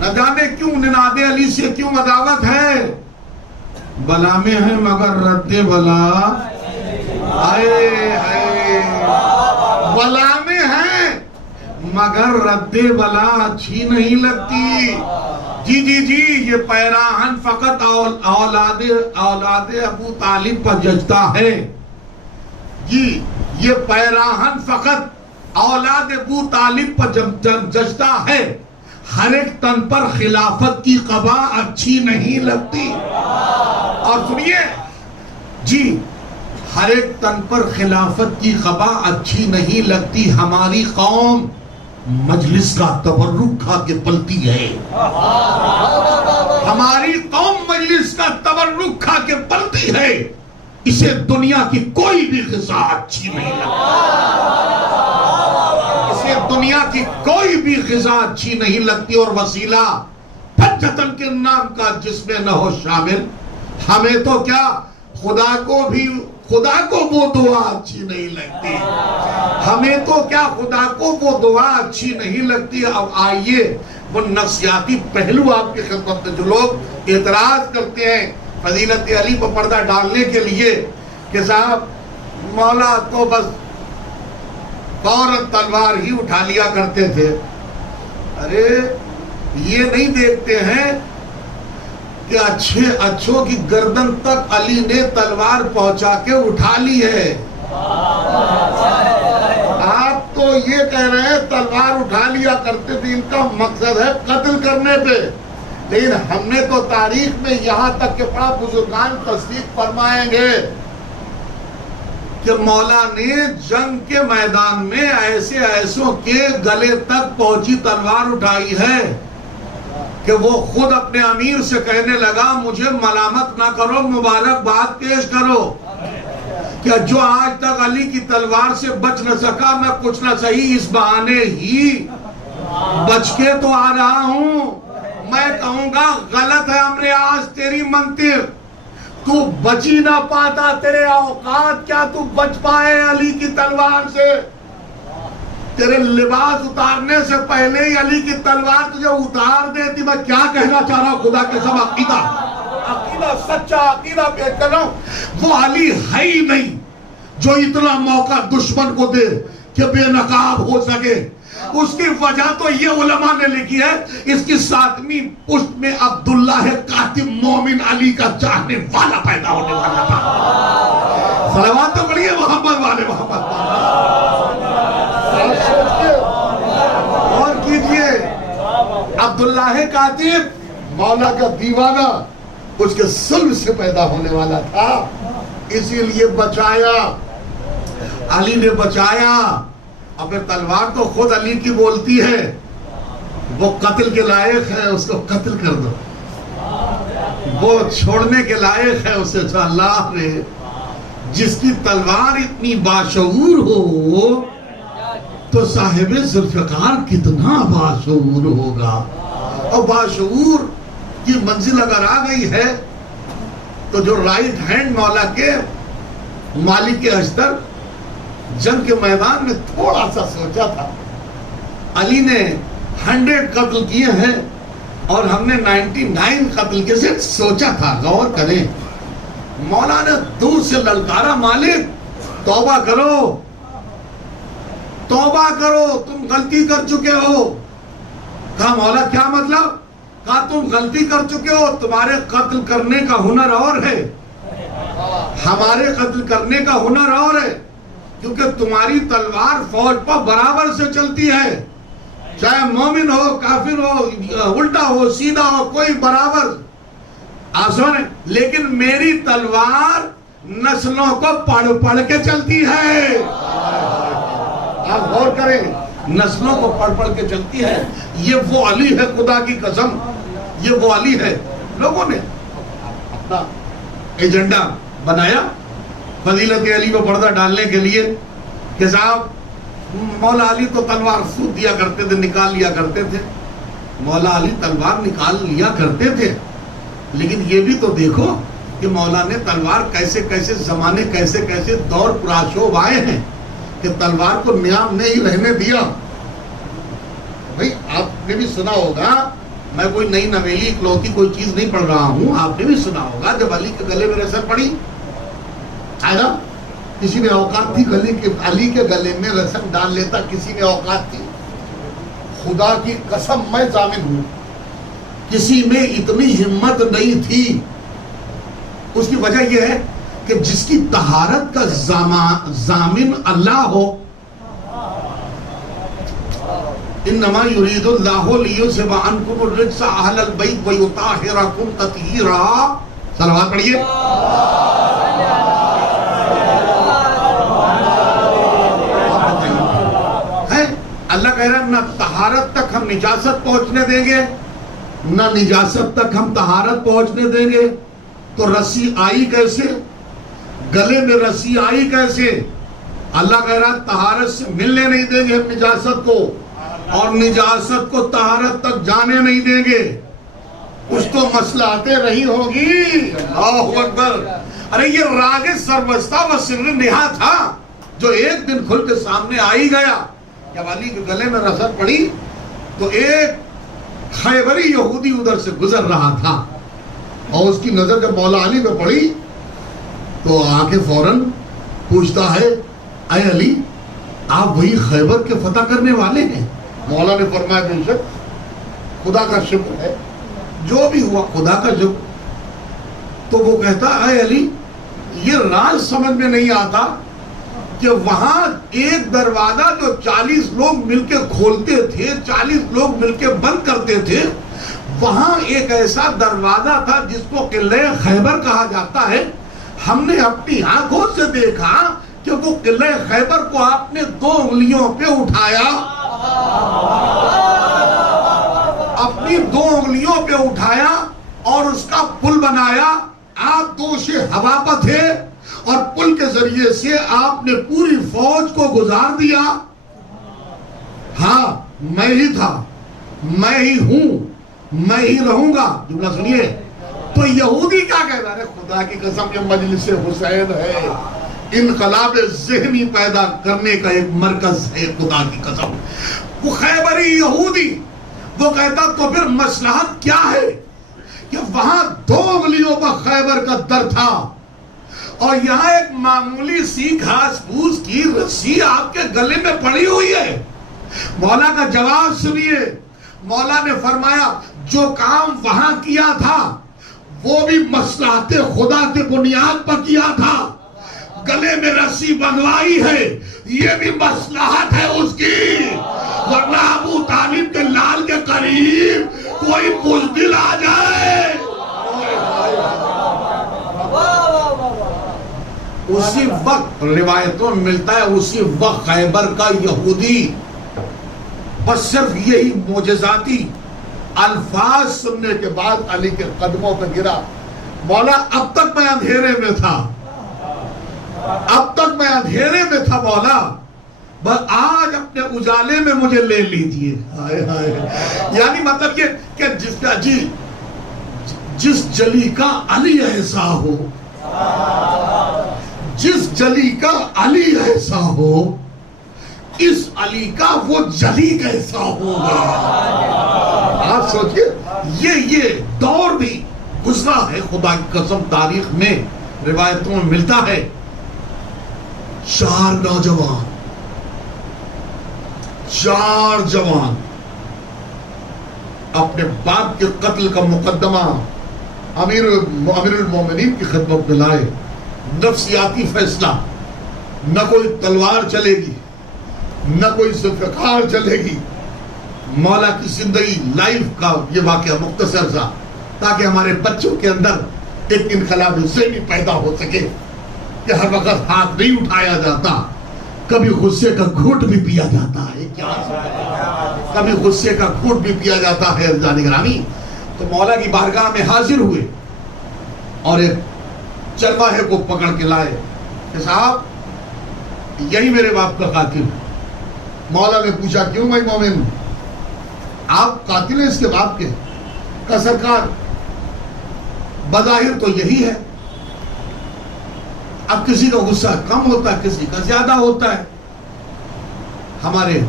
نہ جانے کیوں انہیں ناد علی سے کیوں عداوت ہے. بلا میں ہے مگر رد بلا. آئے بلا میں ہے مگر رد بلا اچھی نہیں لگتی. جی یہ پیراہن فقط اولاد ابو طالب پر ججتا ہے. جی یہ پیراہن فقط اولاد ابو طالب پر ججتا ہے. ہر ایک تن پر خلافت کی قبا اچھی نہیں لگتی. اور سنیے جی, ہر ایک تن پر خلافت کی قبا اچھی نہیں لگتی. ہماری قوم مجلس کا تبرک کھا کے پلتی ہے. ہماری قوم مجلس کا تبرک کھا کے پلتی ہے. اسے دنیا کی کوئی بھی غذا اچھی نہیں لگتی. اسے دنیا کی کوئی بھی غذا اچھی نہیں لگتی. اور وسیلہ حجتن کے نام کا جس میں نہ ہو شامل. ہمیں تو کیا خدا کو وہ دعا اچھی نہیں لگتی. ہمیں تو کیا خدا کو وہ دعا اچھی نہیں لگتی. اب آئیے وہ نفسیاتی پہلو آپ کی خدمت میں, جو لوگ اعتراض کرتے ہیں فضیلت علی پر پردہ ڈالنے کے لیے کہ صاحب مولا تو بس فوراً تلوار ہی اٹھا لیا کرتے تھے. ارے یہ نہیں دیکھتے ہیں کہ اچھوں کی گردن تک علی نے تلوار پہنچا کے اٹھا لی ہے. آپ تو یہ کہہ رہے ہیں تلوار اٹھا لیا کرتے تھے, ان کا مقصد ہے قتل کرنے پہ. لیکن ہم نے تو تاریخ میں یہاں تک کہ بڑا بزرگان تصدیق فرمائیں گے کہ مولا نے جنگ کے میدان میں ایسے ایسوں کے گلے تک پہنچی تلوار اٹھائی ہے کہ وہ خود اپنے امیر سے کہنے لگا مجھے ملامت نہ کرو، مبارکباد پیش کرو کہ جو آج تک علی کی تلوار سے بچ نہ سکا، میں کچھ نہ صحیح اس بہانے ہی بچ کے تو آ رہا ہوں۔ میں کہوں گا غلط ہے امر آج تیری منطق، تو بچی نہ پاتا، تیرے اوقات کیا تو بچ پائے علی کی تلوار سے؟ تیرے لباس اتارنے سے پہلے ہی علی کی تلوار تجھے اتار دیتی۔ میں کیا کہنا چاہ رہا ہوں خدا کے سب عقیدہ سچا عقیدہ پیش کر رہا ہوں، وہ علی ہے ہی نہیں جو اتنا موقع دشمن کو دے کہ بے نقاب ہو سکے۔ اس کی وجہ تو یہ علماء نے لکھی ہے، اس کی ساتویں پشت میں عبداللہ قاتم مومن علی کا چاہنے والا پیدا ہونے والا تھا۔ صلوات تو پڑھیے محمد والے محمد، اور کیجئے عبداللہ قاتم مولا کا دیوانہ اس کے صلب سے پیدا ہونے والا تھا، اسی لیے بچایا، علی نے بچایا۔ اب تلوار تو خود علی کی بولتی ہے، وہ قتل کے لائق ہے اس کو قتل کر دو، وہ چھوڑنے کے لائق ہے اسے۔ اللہ نے جس کی تلوار اتنی باشعور ہو تو صاحب ذوالفقار کتنا باشعور ہوگا، اور باشعور کی منزل اگر آ گئی ہے تو جو رائٹ ہینڈ مولا کے مالک اشتر جنگ کے میدان میں تھوڑا سا سوچا تھا، علی نے 100 قتل کیے ہیں اور ہم نے 99 قتل کے سے سوچا تھا۔ غور کریں، مولا نے دور سے للکارا مالک توبہ کرو، توبہ کرو، تم غلطی کر چکے ہو۔ کہا مولا کیا مطلب؟ کہا تم غلطی کر چکے ہو، تمہارے قتل کرنے کا ہنر اور ہے، ہمارے قتل کرنے کا ہنر اور ہے، کیونکہ تمہاری تلوار فوج پر برابر سے چلتی ہے، چاہے مومن ہو، کافر ہو، الٹا ہو، سیدھا ہو، کوئی برابر آسان ہے، لیکن میری تلوار نسلوں کو پڑھ پڑھ کے چلتی ہے۔ آپ غور کریں، نسلوں کو پڑھ پڑھ کے چلتی ہے۔ یہ وہ علی ہے، خدا کی قسم یہ وہ علی ہے۔ لوگوں نے اپنا ایجنڈا بنایا فضیلت علی کو پردہ ڈالنے کے لیے کہ صاحب مولا علی تو تلوار سود دیا کرتے تھے، نکال لیا کرتے تھے، مولا علی تلوار نکال لیا کرتے تھے، لیکن یہ بھی تو دیکھو کہ مولا نے تلوار کیسے کیسے زمانے کیسے کیسے دور پراشوب آئے ہیں کہ تلوار کو نیام نہیں رہنے دیا۔ بھئی آپ نے بھی سنا ہوگا، میں کوئی نئی نویلی اکلوتی کوئی چیز نہیں پڑھ رہا ہوں، آپ نے بھی سنا ہوگا جب علی کے گلے میں رسن پڑی، آیا کسی میں اوقات تھی علی کے گلے میں رسن ڈال لیتا، کسی میں اوقات تھی؟ خدا کی قسم میں ضامن ہوں کسی میں اتنی ہمت نہیں تھی۔ اس کی وجہ یہ ہے کہ جس کی طہارت کا ضامن اللہ ہو، انما یرید اللہ لیذھب عنکم الرجس اہل البیت ویطہرکم تطہیرا۔ صلوات پڑھیے۔ اللہ کہہ رہا ہے نہ طہارت تک ہم نجاست پہنچنے دیں گے، نہ نجاست تک ہم طہارت پہنچنے دیں گے۔ تو رسی آئی کیسے؟ گلے میں رسی آئی کیسے؟ اللہ کہہ رہا ہے طہارت سے ملنے نہیں دیں گے ہم نجاست کو، اور نجاست کو طہارت تک جانے نہیں دیں گے۔ کچھ تو مسئلاتیں رہی ہوگی۔ اللہ اکبر۔ ارے یہ راگ سروستہ و سر نہا تھا جو ایک دن کھل کے سامنے آئی گیا۔ جب علی کے گلے میں رسن پڑی تو ایک خیبری یہودی ادھر سے گزر رہا تھا، اور اس کی نظر جب مولا علی پہ پڑی تو آ کے فوراً پوچھتا ہے اے علی، آپ وہی خیبر کے فتح کرنے والے ہیں؟ مولا نے فرمایا بے شک، خدا کا شکر ہے، جو بھی ہوا خدا کا شکر۔ تو وہ کہتا اے علی، یہ راز سمجھ میں نہیں آتا کہ وہاں ایک دروازہ جو 40 لوگ مل کے کھولتے تھے، 40 لوگ مل کے بند کرتے تھے، وہاں ایک ایسا دروازہ تھا جس کو قلعہ خیبر کہا جاتا ہے۔ ہم نے اپنی آنکھوں سے دیکھا کہ وہ قلعہ خیبر کو آپ نے 2 انگلیوں پہ اٹھایا، اپنی 2 انگلیوں پہ اٹھایا اور اس کا پل بنایا. آپ دوش ہوا پر تھے اور پل کے ذریعے سے آپ نے پوری فوج کو گزار دیا. ہاں میں ہی تھا، میں ہی ہوں، میں ہی رہوں گا. جملہ سنیے. تو یہودی کیا کہتا ہے؟ خدا کی قسم یہ مجلس حسین ہے، انقلاب ذہنی پیدا کرنے کا ایک مرکز ہے. خدا کی قسم وہ خیبری یہودی وہ کہتا تو پھر مصلحت کیا ہے کہ وہاں 2 انگلیوں پر خیبر کا در تھا اور یہاں ایک معمولی سی گھاس پھوس کی رسی آپ کے گلے میں پڑی ہوئی ہے. مولا کا جواب سنیے. مولا نے فرمایا جو کام وہاں کیا تھا وہ بھی مصلحت خدا کے بنیاد پر کیا تھا. گلے میں رسی بندھوائی ہے، یہ بھی مصلحت ہے اس کی. ورنہ ابو طالب کے لال کے قریب کوئی بزدل آ جائے، اسی وقت روایتوں میں ملتا ہے اسی وقت خیبر کا یہودی بس صرف یہی معجزاتی الفاظ سننے کے بعد علی کے قدموں پہ گرا. مولا اب تک میں اندھیرے میں تھا، اب تک میں اندھیرے میں تھا مولا، بس آج اپنے اجالے میں مجھے لے لیجئے. یعنی مطلب یہ کہ جس جلی کا علی ایسا ہو، جس جلی کا علی ایسا ہو، اس علی کا وہ جلی کیسا ہوگا. آپ سوچئے یہ دور بھی گزرا ہے. خدا کی قسم تاریخ میں روایتوں میں ملتا ہے 4 نوجوان 4 جوان اپنے باپ کے قتل کا مقدمہ امیر المومنین کی خدمت میں لائے. نفسیاتی فیصلہ، نہ کوئی تلوار چلے گی، نہ کوئی ذوالفقار چلے گی. مولا کی زندگی لائف کا یہ واقعہ مختصر سا تاکہ ہمارے بچوں کے اندر ایک انقلاب ذہنی پیدا ہو سکے کہ ہر وقت ہاتھ نہیں اٹھایا جاتا، کبھی غصے کا گھونٹ بھی پیا جاتا ہے. کبھی غصے کا گھونٹ بھی پیا جاتا ہے. جان گرامی تو مولا کی بارگاہ میں حاضر ہوئے اور ایک چرواہے کو پکڑ کے لائے کہ صاحب یہی میرے باپ کا قاتل. مولا نے پوچھا کیوں بھائی مومن، آپ قاتل ہیں اس کے باپ کے؟ کہا سرکار بظاہر تو یہی ہے، اب کسی کا غصہ کم ہوتا ہے، کسی کا زیادہ ہوتا ہے. ہمارے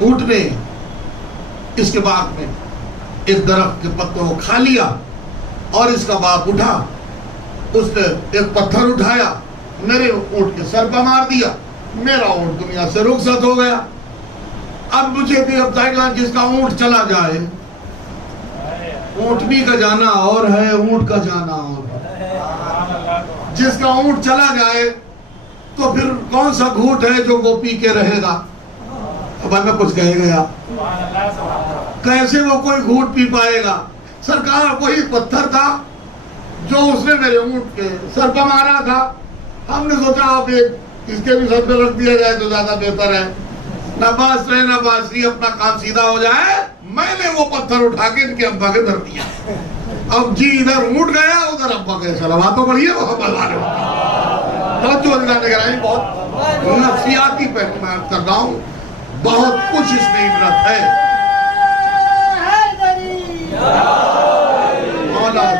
اونٹ نے اس کے باغ میں ایک درخت کے پتوں کو کھا لیا اور اس کا باپ اٹھا، اس نے ایک پتھر اٹھایا، میرے اونٹ کے سر پہ مار دیا، میرا اونٹ دنیا سے رخصت ہو گیا. اب مجھے بھی اب جس کا اونٹ چلا جائے، اونٹنی کا جانا اور ہے، اونٹ کا جانا اور ہے. جس کا اونٹ چلا جائے تو پھر کون سا گھونٹ ہے جو وہ پی کے رہے گا؟ اب میں کچھ کہے گیا، کیسے وہ کوئی گھونٹ پی پائے گا؟ سرکار وہی پتھر تھا جو اس نے میرے اونٹ کے سر پہ مارا تھا. ہم نے سوچا آپ اس کے بھی سر پہ رکھ دیا جائے تو زیادہ بہتر ہے، نہ باس رہے نہ باسری، اپنا کام سیدھا ہو جائے. میں نے وہ پتھر اٹھا کے ان کے ابا کے دھر دیا. اب جی ادھر اونٹ گیا، ادھر ابا کے سلواتوں پڑھیے وہ بازار میں. بہت نفسیاتی پہلو میں کر رہا ہوں، بہت کچھ اس میں عبرت ہے. مولا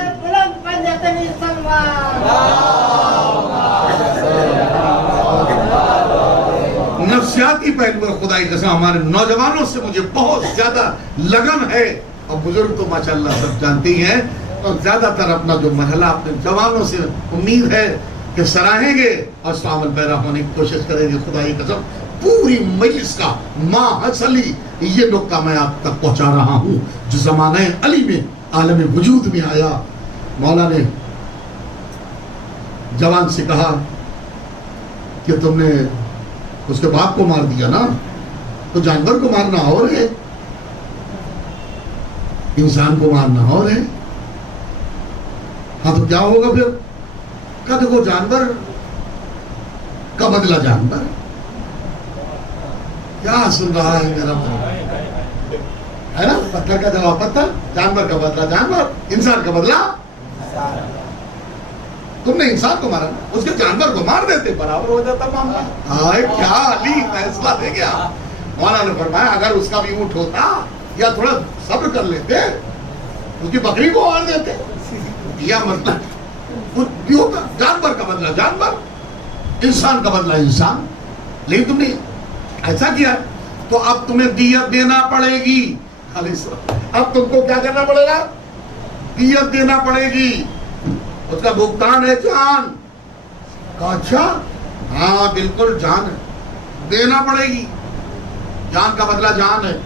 نفسیاتی پہلو ہے. خدا کی قسم ہمارے نوجوانوں سے مجھے بہت زیادہ لگن ہے، اور بزرگ تو ماشاءاللہ سب جانتے ہی ہیں. اور زیادہ تر اپنا جو مرحلہ اپنے جوانوں سے امید ہے کہ سراہیں گے اور عمل پیرا ہونے کی کوشش کریں گے. خدا کی قسم پوری مجلس کا ماں حسلی یہ نقطہ میں آپ تک پہنچا رہا ہوں جو زمانہ علی میں عالم وجود میں آیا. مولا نے جوان سے کہا کہ تم نے اس کے باپ کو مار دیا نا، تو جانور کو مارنا اور ہے، انسان کو مارنا اور ہے. ہاں تو کیا ہوگا پھر؟ کہا دیکھو جانور کا بدلہ جانور. کیا سن رہا ہے میرا ہے نا؟ پتھر کا جواب پتھر، جانور کا بدلہ جانور، انسان کا بدلہ. تم نے انسان کو مارا، اس کے جانور کو مار دیتے، برابر ہو جاتا معاملہ. ہائے کیا علی فیصلہ دے گیا. مولانا نے فرمایا اگر اس کا بھی اونٹ ہوتا یا تھوڑا صبر کر لیتے، اس کی بکری کو مار دیتے. یا مطلب بھی ہوتا، جانور کا بدلہ جانور، انسان کا بدلہ انسان. لیکن تم نے ایسا کیا تو اب تمہیں دیت دینا پڑے گی. اب تم کو کیا کرنا پڑے گا؟ دیت دینا پڑے گی. اس کا بھگتان ہے جان. کہا اچھا ہاں بالکل جان ہے، دینا پڑے گی. جان کا بدلہ جان ہے.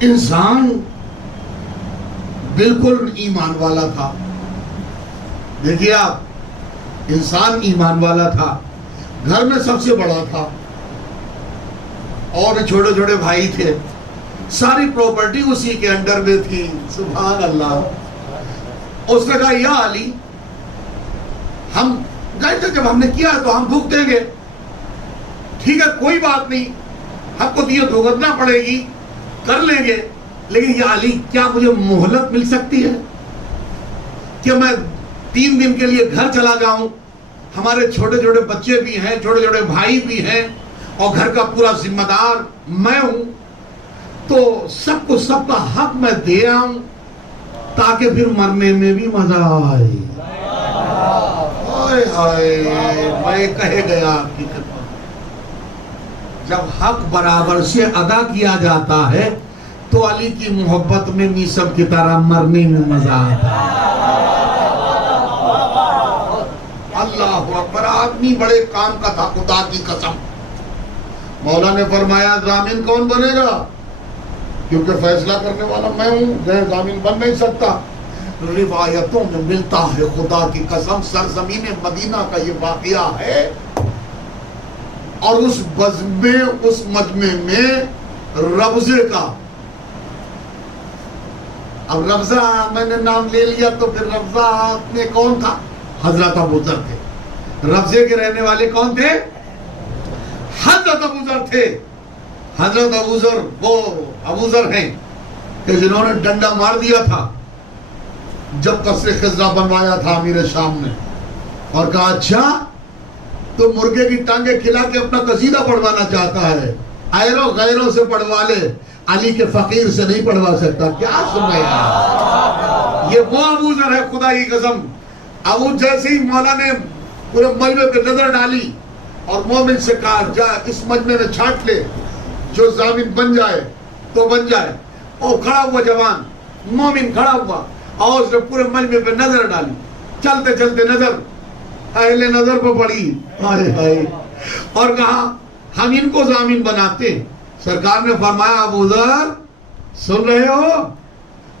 انسان بالکل ایمان والا تھا. دیکھیے آپ، انسان ایمان والا تھا، گھر میں سب سے بڑا تھا، اور چھوٹے چھوٹے بھائی تھے. ساری پراپرٹی اسی کے انڈر میں تھی. سبحان اللہ. اس نے کہا یا علی، ہم جب ہم نے کیا تو ہم بھوک دیں گے. ٹھیک ہے کوئی بات نہیں، ہم کو دیت بھگتنا پڑے گی، کر لیں گے. لیکن یا علی کیا مجھے مہلت مل سکتی ہے کہ میں 3 دن کے لیے گھر چلا جاؤں؟ ہمارے چھوٹے چھوٹے بچے بھی ہیں، چھوٹے چھوٹے بھائی بھی ہیں، اور گھر کا پورا ذمہ دار میں ہوں. تو سب کو سب کا حق میں دے آؤں تاکہ پھر مرنے میں بھی مزہ آئے. ہائے ہائے، میں کہے گیا کی جب حق برابر سے ادا کیا جاتا ہے تو علی کی محبت میں نیسب کی طرح مرنے میں مزہ آتا ہے. اللہ اکبر. آدمی بڑے کام کا تھا، خدا کی قسم. مولا نے فرمایا ضامن کون بنے گا؟ کیونکہ فیصلہ کرنے والا میں ہوں، میں ضامن بن نہیں سکتا. روایتوں میں ملتا ہے، خدا کی قسم سرزمین مدینہ کا یہ واقعہ ہے. اور اس مجمع میں ربضے کا، اب ربضہ میں نے نام لے لیا تو پھر ربضہ میں کون تھا؟ حضرت ابوذر تھے. ربضے کے رہنے والے کون تھے؟ حضرت ابوذر تھے. حضرت ابوذر وہ ابوذر ہیں کہ جنہوں نے ڈنڈا مار دیا تھا جب قصر خضرہ بنوایا تھا امیر شام نے، اور کہا اچھا تو مرغے کی ٹانگیں کھلا کے اپنا قصیدہ پڑھوانا چاہتا ہے، ایرو غیروں سے پڑھوا لے، علی کے فقیر سے نہیں پڑھوا سکتا. کیا سن رہے ہیں؟ یہ وہ ابوذر ہے خدا کی قسم. ابو جیسے ہی مولا نے پورے مجمع پہ نظر ڈالی اور مومن سے کہا جا اس مجمع میں چھانٹ لے، جو ضامن بن جائے تو بن جائے. اور کھڑا ہوا جوان مومن کھڑا ہوا اور اس نے پورے مجمع پہ نظر ڈالی. چلتے چلتے نظر اہل نظر پہ پڑی اور کہا ہم ان کو ضامن بناتے. سرکار نے فرمایا ابوذر سن رہے ہو؟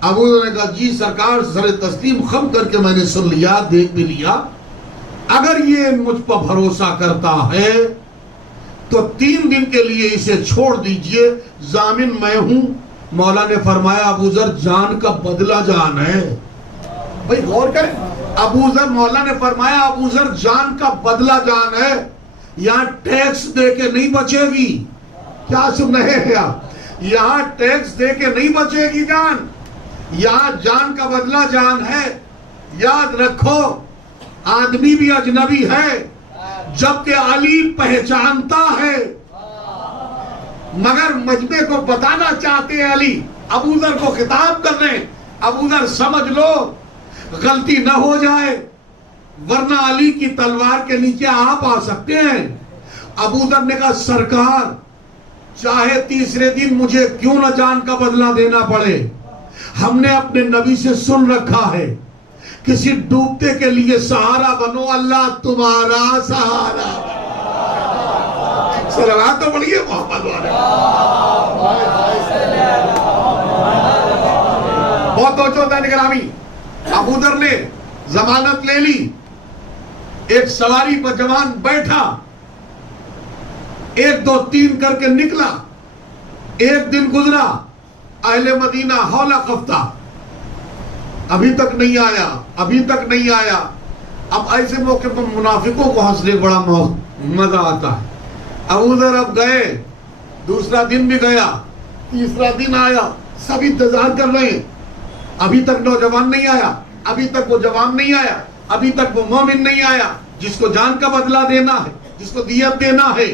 ابوذر نے کہا جی سرکار، سر تسلیم خم کر کے میں نے سن لیا، دیکھ بھی لیا. اگر یہ مجھ پر بھروسہ کرتا ہے تو 3 دن کے لیے اسے چھوڑ دیجئے، ضامن میں ہوں. مولا نے فرمایا ابوذر جان کا بدلہ جان ہے. بھئی غور کریں، ابوذر، مولا نے فرمایا ابوذر جان کا بدلہ جان ہے. یہاں ٹیکس دے کے نہیں بچے گی. کیا سن رہے ہیں آپ؟ یہاں ٹیکس دے کے نہیں بچے گی جان، یہاں جان کا بدلہ جان ہے. یاد رکھو آدمی بھی اجنبی ہے جبکہ علی پہچانتا ہے، مگر مجمع کو بتانا چاہتے ہیں. علی ابوذر کو خطاب کر رہے ہیں، ابوذر سمجھ لو غلطی نہ ہو جائے ورنہ علی کی تلوار کے نیچے آپ آ سکتے ہیں. ابوذر نے کہا سرکار چاہے 3 دن مجھے کیوں نہ جان کا بدلہ دینا پڑے، ہم نے اپنے نبی سے سن رکھا ہے کسی ڈوبتے کے لیے سہارا بنو، اللہ تمہارا سہارا. صلوات تو پڑھیے محمد والے. بہت توجہ ہوتا ہے نگرامی. ابوذر نے ضمانت لے لی، ایک سواری پر جوان بیٹھا، 1 2 3 کر کے نکلا. 1 دن گزرا، اہل مدینہ ہولا خفتہ، ابھی تک نہیں آیا، ابھی تک نہیں آیا. اب ایسے موقع پر منافقوں کو ہنسنے بڑا مزہ آتا ہے. ابو ذر اب گئے, دوسرا دن بھی گیا, تیسرا دن آیا, سب انتظار کر رہے ہیں. ابھی تک نوجوان نہیں آیا, ابھی تک وہ جوان نہیں آیا, ابھی تک وہ مومن نہیں آیا جس کو جان کا بدلہ دینا ہے, جس کو دیت دینا ہے.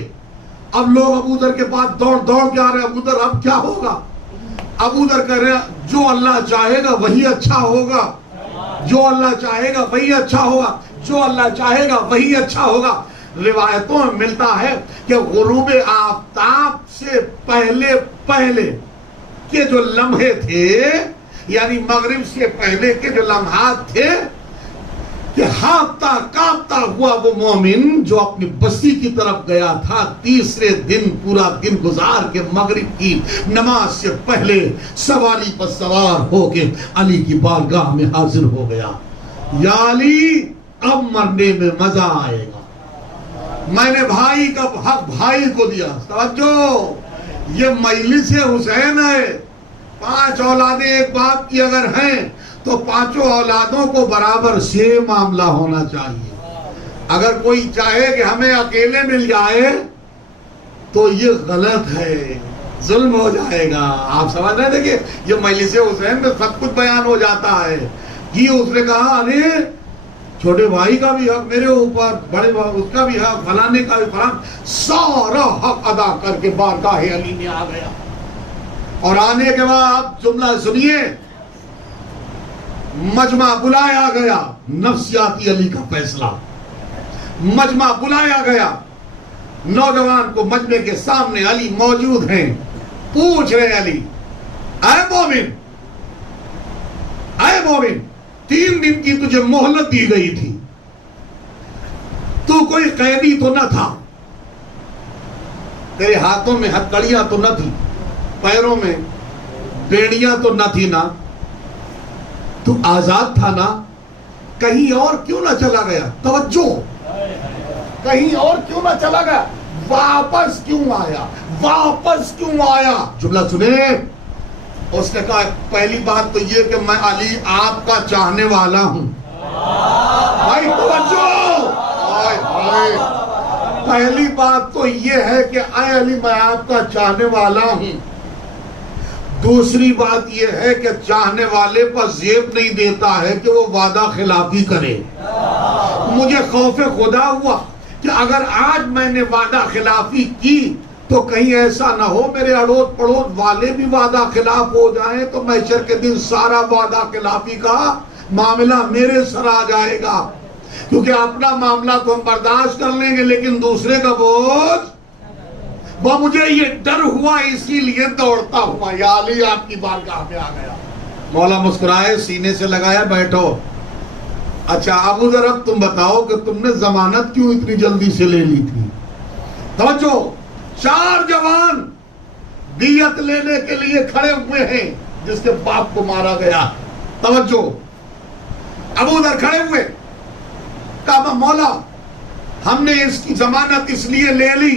اب لوگ ابو ذر کے پاس دوڑ دوڑ کے آ رہے ہیں. ابو ذر اب کیا ہوگا؟ ابو ذر کہہ رہے ہیں جو اللہ چاہے گا وہی اچھا ہوگا, جو اللہ چاہے گا وہی اچھا ہوگا, جو اللہ چاہے گا وہی اچھا ہوگا. روایتوں میں ملتا ہے کہ غروب آفتاب سے پہلے کے جو لمحے تھے, یعنی مغرب سے پہلے کے جو لمحات تھے, کہ ہانپتا کانپتا ہوا وہ مومن جو اپنی بستی کی طرف گیا تھا, تیسرے دن پورا دن گزار کے مغرب کی نماز سے پہلے سواری پر سوار ہو کے علی کی بارگاہ میں حاضر ہو گیا. یا علی اب مرنے میں مزہ آئے گا, میں نے بھائی کا حق بھائی کو دیا. توجہ, یہ مجلس حسین ہے. 5 اولادیں ایک باپ کی اگر ہیں تو 5 اولادوں کو برابر سے معاملہ ہونا چاہیے. اگر کوئی چاہے کہ ہمیں اکیلے مل جائے تو یہ غلط ہے, ظلم ہو جائے گا. آپ سمجھ رہے ہیں؟ دیکھیے یہ مجلس حسین میں سب کچھ بیان ہو جاتا ہے. یہ اس نے کہا ارے چھوٹے بھائی کا بھی حق میرے اوپر, بڑے بھائی اس کا بھی حق, فلانے کا بھی, فلان سارا حق ادا کر کے بارگاہ علی میں آ گیا. اور آنے کے بعد آپ جملہ سنیے, مجمع بلایا گیا, نفسیاتی علی کا فیصلہ, مجمع بلایا گیا. نوجوان کو مجمع کے سامنے علی موجود ہیں, پوچھ رہے علی, اے مومن, اے مومن, 3 دن کی تجھے مہلت دی گئی تھی, تو کوئی قیدی تو نہ تھا, تیرے ہاتھوں میں ہتھکڑیاں تو نہ تھی, پیروں میں بیڑیاں تو نہ تھی نا, تو آزاد تھا نا, کہیں اور کیوں نہ چلا گیا؟ توجہ, کہیں اور کیوں نہ چلا گیا؟ واپس کیوں آیا؟ واپس کیوں آیا؟ جملہ سنیں. اس نے کہا پہلی بات تو یہ کہ میں علی آپ کا چاہنے والا ہوں. بھائی توجہ, پہلی بات تو یہ ہے کہ اے علی میں آپ کا چاہنے والا ہوں. دوسری بات یہ ہے کہ چاہنے والے پر زیب نہیں دیتا ہے کہ وہ وعدہ خلافی کرے. مجھے خوف خدا ہوا کہ اگر آج میں نے وعدہ خلافی کی تو کہیں ایسا نہ ہو میرے اڑوس پڑوس والے بھی وعدہ خلاف ہو جائیں تو محشر کے دن سارا وعدہ خلافی کا معاملہ میرے سر آ جائے گا. کیونکہ اپنا معاملہ تو ہم برداشت کر لیں گے لیکن دوسرے کا بوجھ, وہ مجھے یہ ڈر ہوا اسی لیے دوڑتا ہوا یا علی آپ کی بارگاہ میں آ گیا. مولا مسکرائے, سینے سے لگایا, بیٹھو. اچھا ابو ذر اب تم بتاؤ کہ تم نے ضمانت کیوں اتنی جلدی سے لے لی تھی؟ توجہ, 4 جوان دیت لینے کے لیے کھڑے ہوئے ہیں جس کے باپ کو مارا گیا. توجہ, ابو ذر کھڑے ہوئے, کہا مولا ہم نے اس کی ضمانت اس لیے لے لی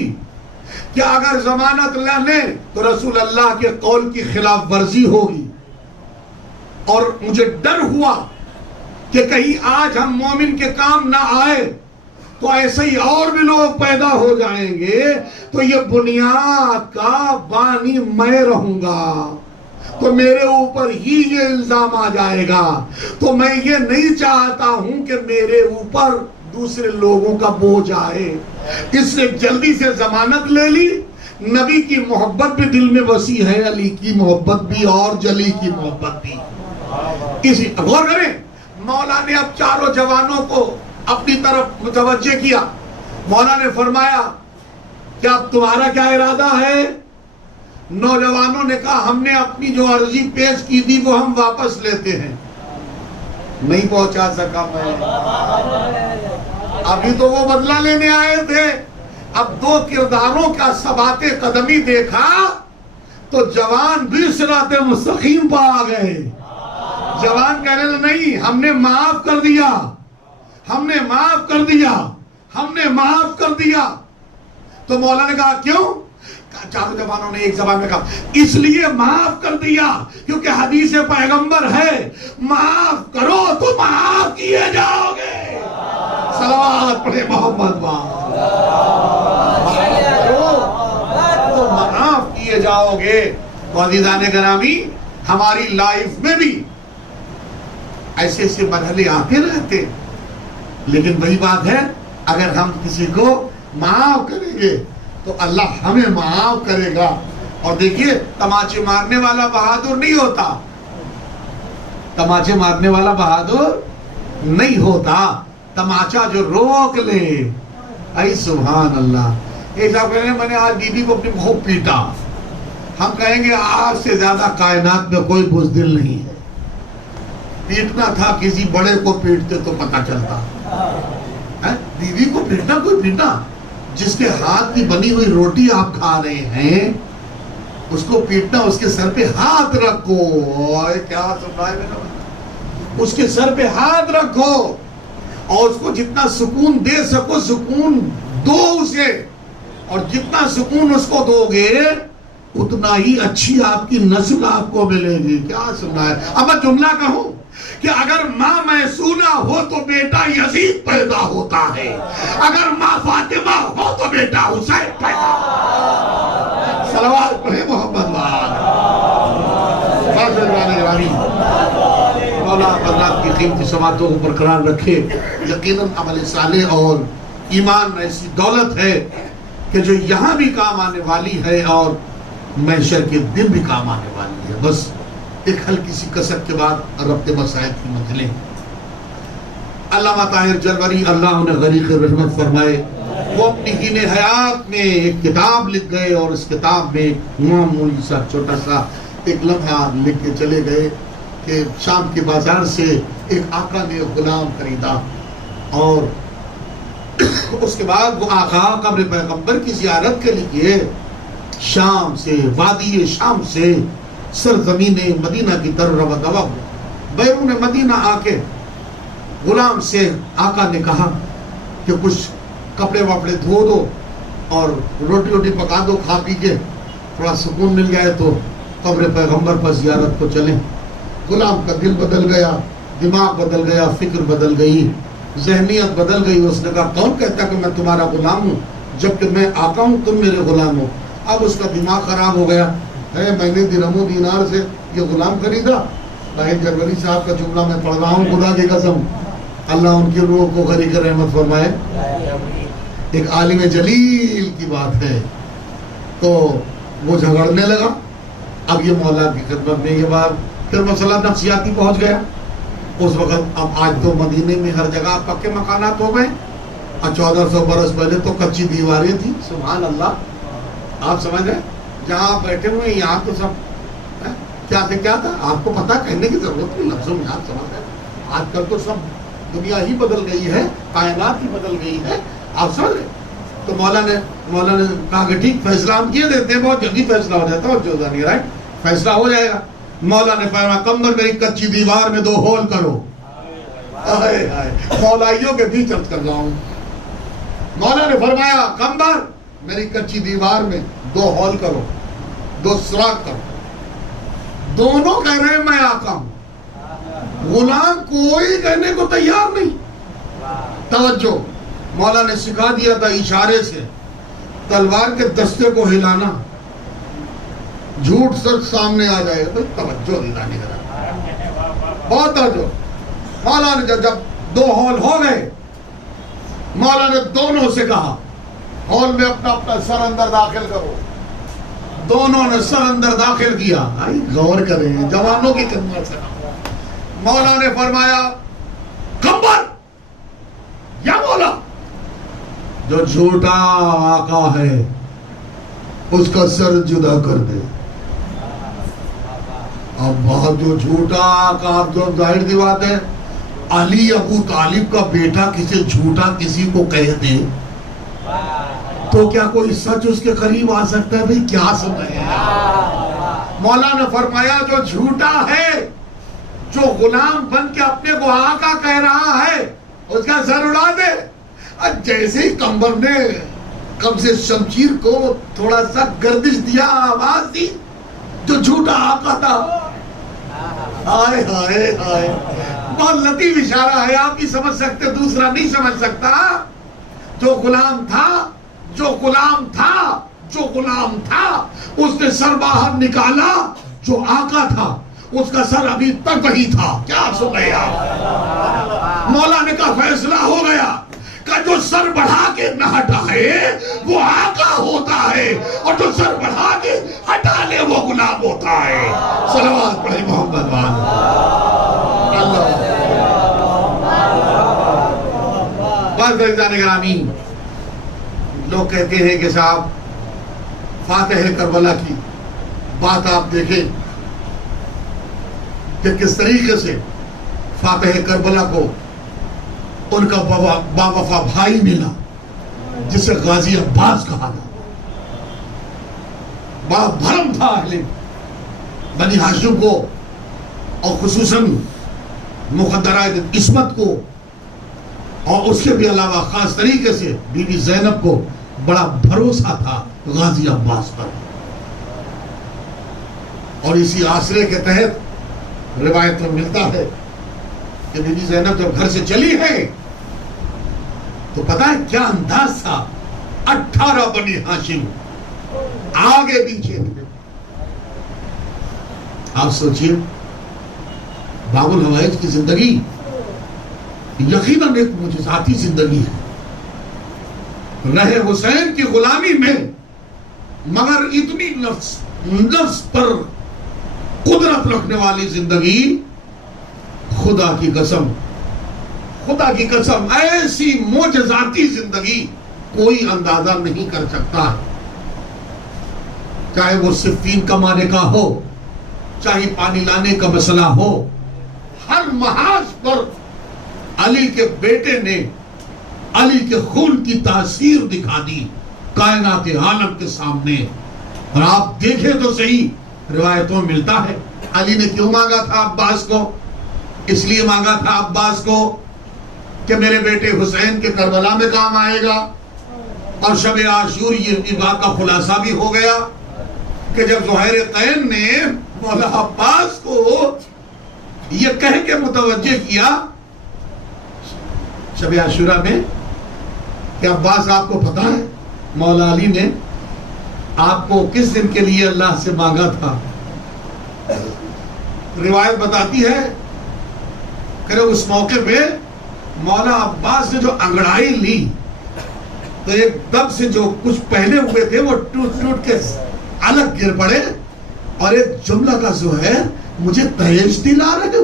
کہ اگر ضمانت نہ لیں تو رسول اللہ کے قول کی خلاف ورزی ہوگی, اور مجھے ڈر ہوا کہ کہیں آج ہم مومن کے کام نہ آئے تو ایسے ہی اور بھی لوگ پیدا ہو جائیں گے تو یہ بنیاد کا بانی میں رہوں گا تو میرے اوپر ہی یہ الزام آ جائے گا. تو میں یہ نہیں چاہتا ہوں کہ میرے اوپر دوسرے لوگوں کا بوجھ آئے, اس نے جلدی سے ضمانت لے لی. نبی کی محبت بھی دل میں وسیع ہے, علی کی محبت بھی اور جلی کی محبت بھی. اسی غور کریں, مولا نے اب 4 جوانوں کو اپنی طرف متوجہ کیا. مولا نے فرمایا کہ اب تمہارا کیا ارادہ ہے؟ نوجوانوں نے کہا ہم نے اپنی جو عرضی پیش کی تھی وہ ہم واپس لیتے ہیں. نہیں پہنچا سکا میں, ابھی تو وہ بدلہ لینے آئے تھے. اب 2 کرداروں کا ثبات قدمی دیکھا تو جوان بھی صراط مستقیم پر آ گئے. جوان کہنے لگے نہیں ہم نے معاف کر دیا, ہم نے معاف کر دیا, ہم نے معاف کر دیا. تو مولا نے کہا کیوں؟ 4 جوانوں نے ایک زبان میں کہا اس لیے معاف کر دیا کیونکہ حدیث پیغمبر ہے معاف کرو تو معاف کیے جاؤ گے. صلوات پڑھے محمد تو معاف کیے جاؤ گے. تو عزیزان گرامی ہماری لائف میں بھی ایسے ایسے مرحلے آتے رہتے, لیکن وہی بات ہے اگر ہم کسی کو معاف کریں گے تو اللہ ہمیں معاف کرے گا. اور دیکھیے تماچے مارنے والا بہادر نہیں ہوتا, تماچے مارنے والا بہادر نہیں ہوتا, تماچا جو روک لے. اے سبحان اللہ. ایک صاحب کہیں گے میں نے آج بیوی کو اپنی خوب پیٹا, ہم کہیں گے آج سے زیادہ کائنات میں کوئی بزدل نہیں ہے. پیٹنا تھا کسی بڑے کو پیٹتے تو پتہ چلتا. بیوی کو پیٹنا کوئی پیٹنا, جس کے ہاتھ کی بنی ہوئی روٹی آپ کھا رہے ہیں اس کو پیٹنا, اس کے سر پہ ہاتھ رکھو. کیا سن رہا ہے میرا, اس کے سر پہ ہاتھ رکھو اور اس کو جتنا سکون دے سکو سکون دو اسے, اور جتنا سکون اس کو دو گے اتنا ہی اچھی آپ کی نسل آپ کو ملے گی. کیا سننا ہے. اب میں جملہ کہوں کہ اگر ماں میسونہ ہو تو بیٹا یزید پیدا ہوتا ہے, اگر ماں فاطمہ ہو تو بیٹا حسین پیدا ہوتا ہے. صلوات پڑھے محمد مولا حضرات کی قیمتی سماعتوں کو برقرار رکھے. یقیناً عمل صالح اور ایمان ایسی دولت ہے کہ جو یہاں بھی کام آنے والی ہے اور محشر کے دن بھی کام آنے والی ہے. بس ایک ہلکی سی کسر کے بعد ربط مسائل کی منزلیں. علامہ طاہر جلوری اللہ انہیں غریق رحمت فرمائے, وہ اپنی ہین حیات میں ایک کتاب لکھ گئے اور اس کتاب میں معمولی سا چھوٹا سا ایک لمحہ لکھ کے چلے گئے کہ شام کے بازار سے ایک آقا نے غلام خریدا اور اس کے بعد وہ آقا قبر پیغمبر کی زیارت کے لیے شام سے, وادی شام سے سرزمین مدینہ کی طرف روا دوا ہوا. بیرون مدینہ آ کے غلام سے آقا نے کہا کہ کچھ کپڑے واپڑے دھو دو اور روٹی پکا دو, کھا پی کے تھوڑا سکون مل جائے تو قبر پیغمبر پر زیارت کو چلیں. غلام کا دل بدل گیا, دماغ بدل گیا, فکر بدل گئی, ذہنیت بدل گئی. اس نے کہا کون کہتا کہ میں تمہارا غلام ہوں جبکہ میں آقا ہوں, تم میرے غلام ہو. اب اس کا دماغ خراب ہو گیا ہے, میں نے درہم و دینار سے یہ غلام خریدا. طاہر جلوری صاحب کا جملہ میں پڑھ رہا ہوں, خدا کی قسم اللہ ان کی روح کو غریق رحمت فرمائے. ایک عالم جلیل کی بات ہے. تو وہ جھگڑنے لگا. اب یہ مولا کی خدمت میں یہ بات, پھر مسئلہ نفسیاتی پہنچ گیا. اس وقت اب آج تو مدینے میں ہر جگہ پکے مکانات ہو گئے, اور 1400 برس پہلے تو کچی دیواریں تھیں. سبحان اللہ. آپ سمجھ رہے, جہاں آپ بیٹھے ہوئے یہاں تو سب کیا سے کیا تھا, آپ کو پتا کہنے کی ضرورت نہیں, لفظوں میں آپ سمجھ رہے. آج کل تو سب دنیا ہی بدل گئی ہے, کائنات ہی بدل گئی ہے, آپ سمجھ رہے. تو مولا نے کہا کہ ٹھیک فیصلہ ہم کیے دیتے ہیں, بہت جلدی فیصلہ ہو جاتا ہے, اور جو نہیں رائٹ فیصلہ ہو جائے گا. مولا نے فرمایا کمبر میری کچی دیوار میں 2 ہول کرو. مولائیوں کے بیچ عرض کر رہا ہوں. مولا نے فرمایا کمبر میری کچی دیوار میں 2 ہول کرو, 2 سوراخ کرو. دونوں کہہ رہے ہیں میں آقا ہوں. غلام کوئی کہنے کو تیار نہیں. توجہ, مولا نے سکھا دیا تھا اشارے سے تلوار کے دستے کو ہلانا, جھوٹ سچ سامنے آ جائے گا. توجہ دلانے کا بہت توجہ. مولا نے جب 2 ہول ہو گئے, مولا نے دونوں سے کہا ہال میں اپنا سر اندر داخل کرو. دونوں نے سر اندر داخل کیا. غور کریں جوانوں کی خدمت سے. مولا نے فرمایا کمبر یا مولا جو جھوٹا آقا ہے اس کا سر جدا کر دے. اب بہت جو جھوٹا آقا, جو ظاہر سی بات ہے علی ابو طالب کا بیٹا کسی جھوٹا کسی کو کہہ دے تو کیا کوئی سچ اس کے قریب آ سکتا ہے؟ بھئی کیا سن رہے ہیں. مولا نے فرمایا جو جھوٹا ہے, جو غلام بن کے اپنے کو آقا کہہ رہا ہے, اس کا سر اڑا دے. جیسے ہی کمبر نے قبض شمشیر کو تھوڑا سا گردش دیا, آواز دی, جو جھوٹا آقا تھا ہائے ہائے ہائے بہت لطیف اشارہ ہے، آپ ہی سمجھ سکتے، دوسرا نہیں سمجھ سکتا. جو غلام تھا اس نے سر باہر نکالا، جو آقا تھا اس کا سر ابھی تک وہی تھا. کیا سن رہے آپ؟ مولا نے کہا فیصلہ ہو گیا کہ جو سر بڑھا کے نہ ہٹائے وہ آقا ہوتا ہے، اور جو سر بڑھا کے ہٹا لے وہ غلام ہوتا ہے. صلوات پڑھیں محمد اللہ. بس عزیزان گرامی، لوگ کہتے ہیں کہ صاحب فاتح کربلا کی بات آپ دیکھیں کہ کس طریقے سے فاتح کربلا کو ان کا باوفا بھائی ملا جسے غازی عباس کہا تھا. بڑا بھرم تھا اہل بنی ہاشم کو، اور خصوصاً مقدرات عصمت کو، اور اس کے بھی علاوہ خاص طریقے سے بی بی زینب کو بڑا بھروسہ تھا غازی عباس پر. اور اسی آسرے کے تحت روایت میں ملتا ہے کہ بی بی زینب جب گھر سے چلی ہے تو پتہ ہے کیا انداز تھا؟ 18 بنی ہاشم آگے پیچھے تھے. آپ سوچئے باب الحوائج کی زندگی یقیناً ایک معجزاتی زندگی ہے. رہے حسین کی غلامی میں، مگر اتنی نفس پر قدرت رکھنے والی زندگی، خدا کی قسم ایسی معجزاتی زندگی کوئی اندازہ نہیں کر سکتا. چاہے وہ صفین کمانے کا ہو، چاہے پانی لانے کا مسئلہ ہو، ہر محاذ پر علی کے بیٹے نے علی کے خون کی تاثیر دکھا دی کائنات عالم کے سامنے. اور آپ دیکھیں تو صحیح، روایتوں میں ملتا ہے علی نے کیوں مانگا تھا عباس کو؟ اس لیے مانگا تھا عباس کو کہ میرے بیٹے حسین کے کربلا میں کام آئے گا. اور شب عاشور یہ بات کا خلاصہ بھی ہو گیا کہ جب زہیر قین نے مولا عباس کو یہ کہہ کے متوجہ کیا شب عاشورہ میں کہ عباس آپ کو پتا ہے مولا علی نے آپ کو کس دن کے لیے اللہ سے مانگا تھا؟ روایت بتاتی ہے کہ اس موقع پہ مولا عباس نے جو انگڑائی لی تو ایک دم سے جو کچھ پہنے ہوئے تھے وہ ٹوٹ کے الگ گر پڑے، اور ایک جملہ کا جو ہے مجھے تیش دلا رہے ہو،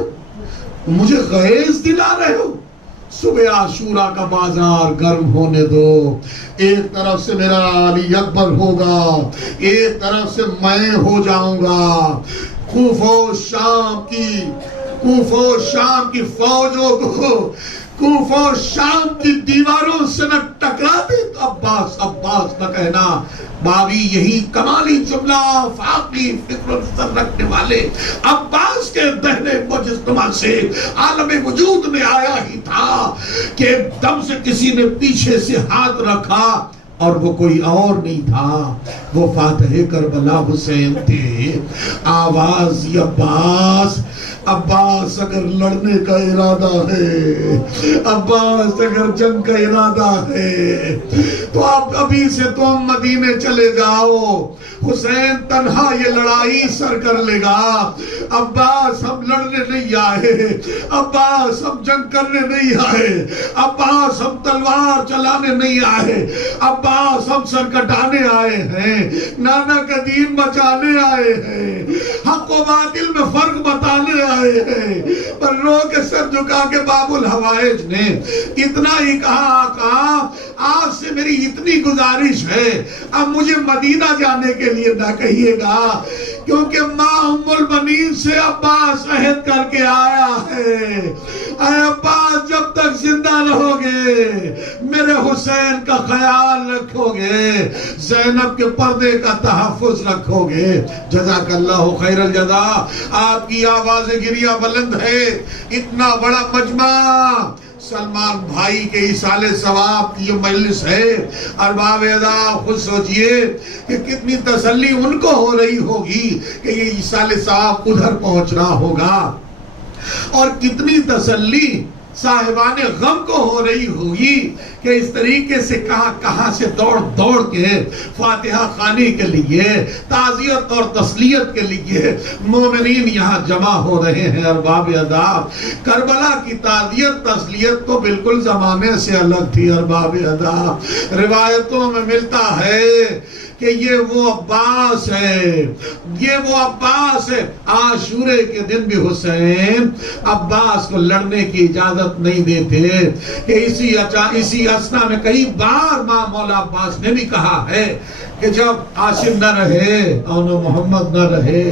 مجھے غیظ دلا رہے ہو. صبح عاشورہ کا بازار گرم ہونے دو، ایک طرف سے میرا علی اکبر ہوگا، ایک طرف سے میں ہو جاؤں گا. کوفہ و شام کی فوجوں کو کوفہ و شام کی دیواروں سے نہ ٹکرا دے تو عباس نہ کہنا. بابی یہی کمالی جملہ فاقی فکر سر رکھنے والے عباس کے دہنے مجسمہ سے عالم وجود میں آیا ہی تھا کہ ایک دم سے کسی نے پیچھے سے ہاتھ رکھا، اور وہ کوئی اور نہیں تھا، وہ فاتح کربلا حسین تھے. آواز عباس اگر لڑنے کا ارادہ ہے، عباس اگر جنگ کا ارادہ ہے تو آپ ابھی سے تم مدینے چلے جاؤ. حسین تنہا یہ لڑائی سر کر لے گا. عباس ہم لڑنے نہیں آئے، عباس ہم جنگ کرنے نہیں آئے، عباس ہم تلوار چلانے نہیں آئے، عباس ہم سر کٹانے آئے ہیں، نانا کا دین بچانے آئے ہیں، حق و باطل میں فرق بتانے آئے ہیں. پر رو کے سر جھکا کے باب الحوائج نے اتنا ہی کہا آپ سے میری اتنی گزارش ہے، اب مجھے مدینہ جانے کے لیے نہ کہیے گا، کیونکہ ماں ام البنین سے عباس عہد کر کے آیا ہے. اے عباس جب تک زندہ رہو گے میرے حسین کا خیال رکھو گے، زینب کے پردے کا تحفظ رکھو گے. جزاک اللہ خیر الجزا. آپ کی آواز گریہ بلند ہے. اتنا بڑا مجمع سلمان بھائی کے ایصال ثواب کی یہ مجلس ہے. ارباب ادا خود سوچئے کہ کتنی تسلی ان کو ہو رہی ہوگی کہ یہ ایصال ثواب ادھر پہنچ رہا ہوگا. اور کتنی تسلی صاحبان غم کو ہو رہی ہوگی کہ اس طریقے سے کہاں سے دوڑ دوڑ کے فاتحہ خوانی کے لیے، تعزیت اور تسلیت کے لیے مومنین یہاں جمع ہو رہے ہیں۔ ارباب اداب، کربلا کی تعزیت تسلیت تو بالکل زمانے سے الگ تھی۔ ارباب اداب، روایتوں میں ملتا ہے کہ یہ وہ عباس ہے، یہ وہ عباس ہے۔ عاشورے کے دن بھی حسین عباس کو لڑنے کی اجازت نہیں دیتے کہ اسی اسنا میں کئی بار ماں مولا عباس نے بھی کہا ہے کہ جب قاسم نہ رہے اون محمد نہ رہے،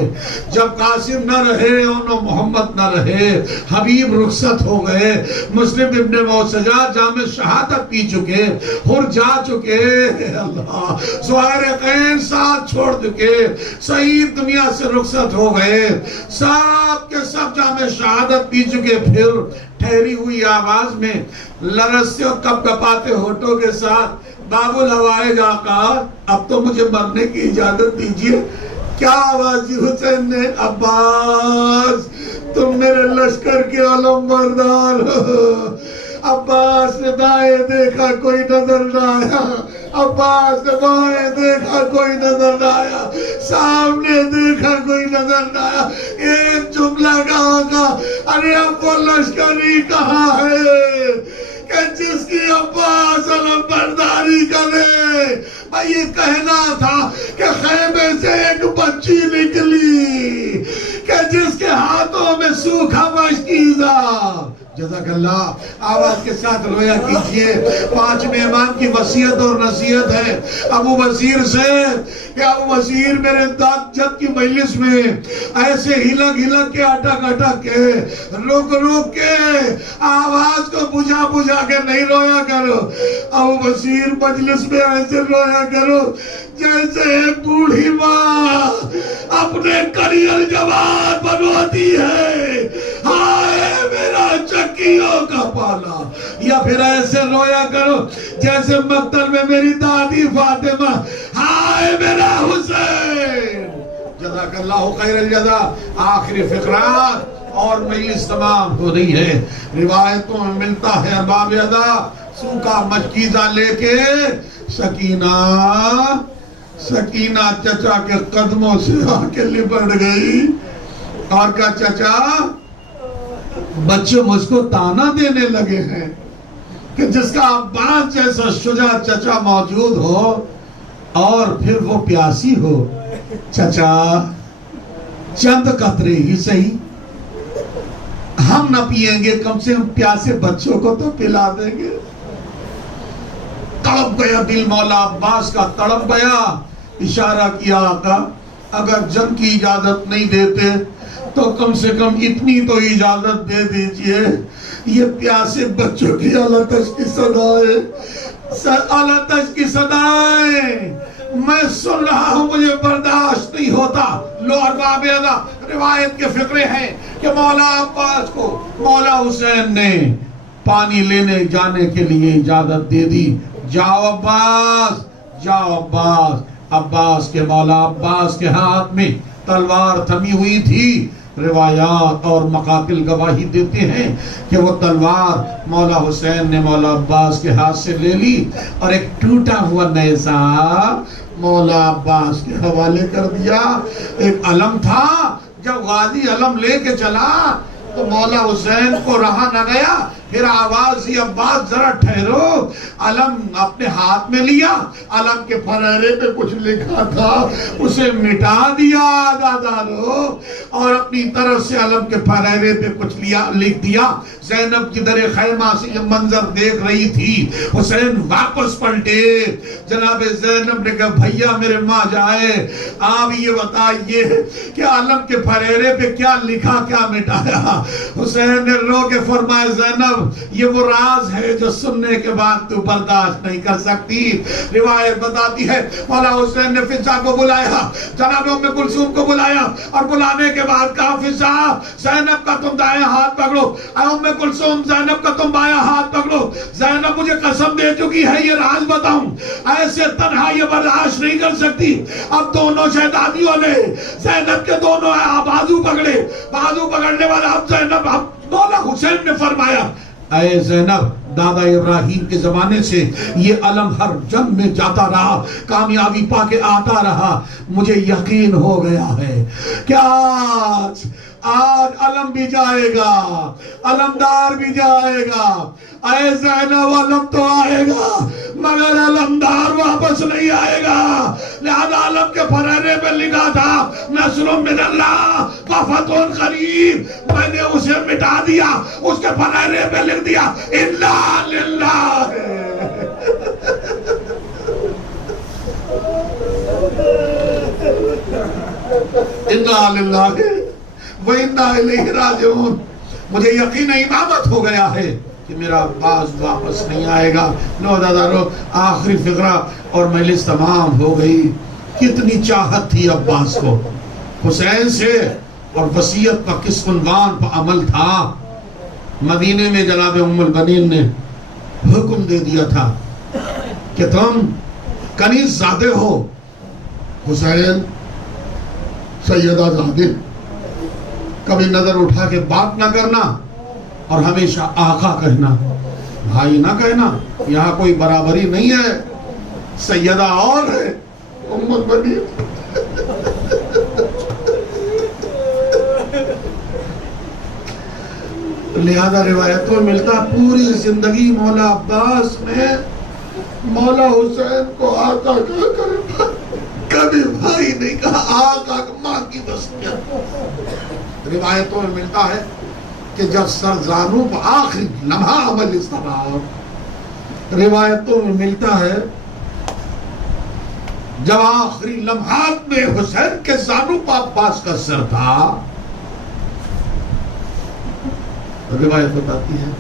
جب قاسم نہ رہے اون محمد نہ رہے، حبیب رخصت ہو گئے، مسلم ابن موسجہ جام شہادت پی چکے، ہر جا چکے، اللہ زہائر ساتھ چھوڑ چکے، سعید دنیا سے رخصت ہو گئے، سب کے سب جام شہادت پی چکے، پھر ٹھہری ہوئی آواز میں لرزتے اور کپ کپاتے ہونٹوں کے ساتھ، باب الحوائج آقا اب تو مجھے مرنے کی اجازت دیجئے۔ کیا آواز دی حسین نے؟ عباس تم میرے لشکر کے علم بردار ہو۔ عباس نے دائیں دیکھا کوئی نظر نہ آیا، عباس نے بائیں دیکھا کوئی نظر نہ آیا، سامنے دیکھا کوئی نظر نہ آیا، ایک جملہ کہا کہ ارے اب وہ لشکری کہاں ہے کہ جس کی عباس علم برداری کرے؟ میں یہ کہنا تھا کہ خیمے سے ایک بچی نکلی کہ جس کے ہاتھوں میں سوکھا مشکیزہ۔ جزاک اللہ، آواز کے ساتھ رویا کیجئے۔ 5 امام کی وصیت اور نصیحت ہے ابو بصیر سے کہ ابو بصیر میرے داد جد کی مجلس میں ایسے ہلک ہلک کے اٹک اٹک کے رک رک کے آواز کو بجھا بجھا کے نہیں رویا کرو۔ ابو بصیر مجلس میں ایسے رویا کرو جیسے ایک بوڑھی ماں اپنے کریل جوان بنواتی ہے، ہائے میرا چکیوں کا پالا۔ یا پھر ایسے رویا کرو جیسے مقتل میں میری دادی فاطمہ، ہائے میرا حسین۔ جزاک اللہ خیر الجزا۔ آخری فقرات اور مجلس تمام ہو رہی ہے۔ روایتوں میں ملتا ہے ارباب ادا سوکھا مشکیزہ لے کے سکینہ چچا کے قدموں سے آ کے لپٹ گئی اور کہا چچا بچے مجھ کو تانا دینے لگے ہیں کہ جس کا عباس جیسا شجاع چچا موجود ہو اور پھر وہ پیاسی ہو، چچا چند قطرے ہی صحیح ہم نہ پیئیں گے، کم سے کم پیاسے بچوں کو تو پلا دیں گے۔ تڑپ گیا دل مولا عباس کا، تڑپ گیا۔ اشارہ کیا آقا اگر جنگ کی اجازت نہیں دیتے تو کم سے کم اتنی تو اجازت دے دیجئے، یہ پیاسے بچوں کی علتش کی صدائیں، علتش کی صدائیں میں سن رہا ہوں، مجھے برداشت نہیں ہوتا۔ لو ارباب ادا روایت کے فقرے ہیں کہ مولا عباس کو مولا حسین نے پانی لینے جانے کے لیے اجازت دے دی۔ جاؤ عباس، جاؤ عباس۔ عباس کے مولا عباس کے ہاتھ میں تلوار تھمی ہوئی تھی۔ روایات اور مقاتل گواہی دیتے ہیں کہ وہ تلوار مولا حسین نے مولا عباس کے ہاتھ سے لے لی اور ایک ٹوٹا ہوا نیزہ مولا عباس کے حوالے کر دیا۔ ایک علم تھا، جب غازی علم لے کے چلا تو مولا حسین کو رہا نہ گیا، پھر آواز دی عباس ذرا ٹھہرو۔ علم اپنے ہاتھ میں لیا، علم کے پھریرے پہ کچھ لکھا تھا اسے مٹا دیا دادارو، اور اپنی طرف سے علم کے پھریرے پہ کچھ لکھ دیا۔ زینب کی در خیمہ سے یہ منظر دیکھ رہی تھی۔ حسین واپس پلٹے، جناب زینب نے کہا بھیا میرے ماں جائے، آپ یہ بتائیے کہ علم کے پھریرے پہ کیا لکھا کیا مٹایا؟ حسین نے رو کے فرمایا زینب یہ وہ راز ہے جو سننے کے بعد تو برداشت نہیں کر سکتی۔ روایت بتاتی ہے مولا حسین نے فضا کو بلایا، جناب ام کلثوم کو بلایا، اور بلانے کے بعد کہا فضا زینب کا تم دائیں ہاتھ پکڑو، اے ام کلثوم زینب کا تم بائیں ہاتھ پکڑو۔ زینب مجھے قسم دے چکی ہے یہ راز بتاؤں، ایسے تنہا یہ برداشت نہیں کر سکتی۔ اب دونوں شہزادیوں نے زینب کے دونوں بازو پکڑے، بازو پکڑنے والا اب زینب اب حسین نے فرمایا اے زینب دادا ابراہیم کے زمانے سے یہ علم ہر جنگ میں جاتا رہا, کامیابی پا کے آتا رہا, مجھے یقین ہو گیا ہے کہ آج علم بھی جائے گا, علمدار بھی جائے گا. اے زینب علم تو آئے گا مگر علمدار واپس نہیں آئے گا. لہذا علم کے پھریرے پہ لکھا تھا نصر من اللہ و فتح قریب, میں نے اسے مٹا دیا, اس کے پھریرے پہ لکھ دیا الا للہ. انا للہ وَإِنَّا إِلَيْهِ رَاجِعُونَ. مجھے یقین امامت ہو گیا ہے کہ میرا عباس واپس نہیں آئے گا. لو دادا رو, آخری فقرہ اور مجلس تمام ہو گئی. کتنی چاہت تھی عباس کو حسین سے, اور وصیت کا کس عنوان پر عمل تھا. مدینے میں جناب ام البنین نے حکم دے دیا تھا کہ تم کنیز زادے ہو, حسین سیدہ زادے, کبھی نظر اٹھا کے بات نہ کرنا اور ہمیشہ آقا کہنا, بھائی نہ کہنا. یہاں کوئی برابری نہیں ہے, سیدہ اور ہے ام البنین. لہذا روایتوں میں ملتا پوری زندگی مولا عباس نے مولا حسین کو آقا کہا کرے, کبھی بھائی نہیں کہا, آقا ماں کی وصیت. روایتوں میں ملتا ہے کہ جب سرزانوں پر آخری لمحہ عمل استحباب, روایتوں میں ملتا ہے جب آخری لمحات میں حسین کے زانوں پر عباس کا سر تھا, روایت بتاتی ہے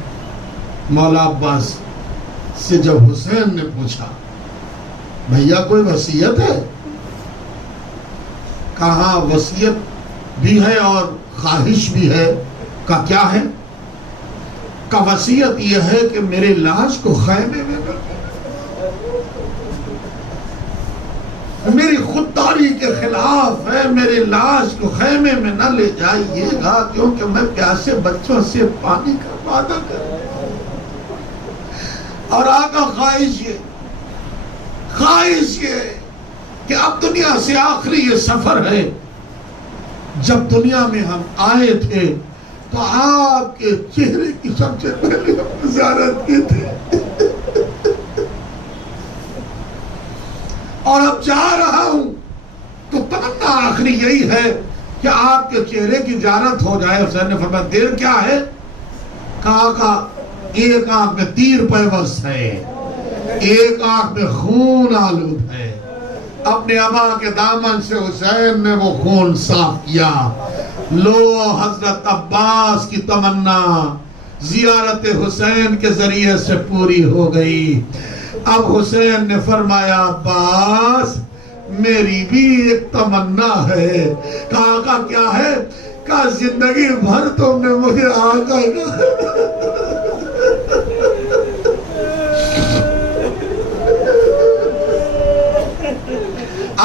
مولا عباس سے جب حسین نے پوچھا بھیا کوئی وصیت ہے, کہا وصیت بھی ہے اور خواہش بھی ہے. کا کیا ہے؟ کا وصیت یہ ہے کہ میرے لاش کو خیمے میں میری خودداری کے خلاف ہے, میرے لاش کو خیمے میں نہ لے جائیے گا کیونکہ میں پیاسے بچوں سے پانی کا وعدہ کروں. اور آقا خواہش یہ کہ اب دنیا سے آخری یہ سفر ہے. جب دنیا میں ہم آئے تھے تو آپ کے چہرے کی سب سے پہلے ہم زیارت کی تھے, اور اب جا رہا ہوں تو تمنا آخری یہی ہے کہ آپ کے چہرے کی زیارت ہو جائے. حسین نے فرمایا دیر کیا ہے؟ کہا ایک آنکھ میں تیر پیوست ہے, ایک آنکھ میں خون آلود ہے. اپنے ابا کے دامن سے حسین نے وہ خون صاف کیا. لو حضرت عباس کی تمنا زیارت حسین کے ذریعے سے پوری ہو گئی. اب حسین نے فرمایا عباس میری بھی ایک تمنا ہے. کہا کیا ہے؟ کہا زندگی بھر تم نے مجھے آقا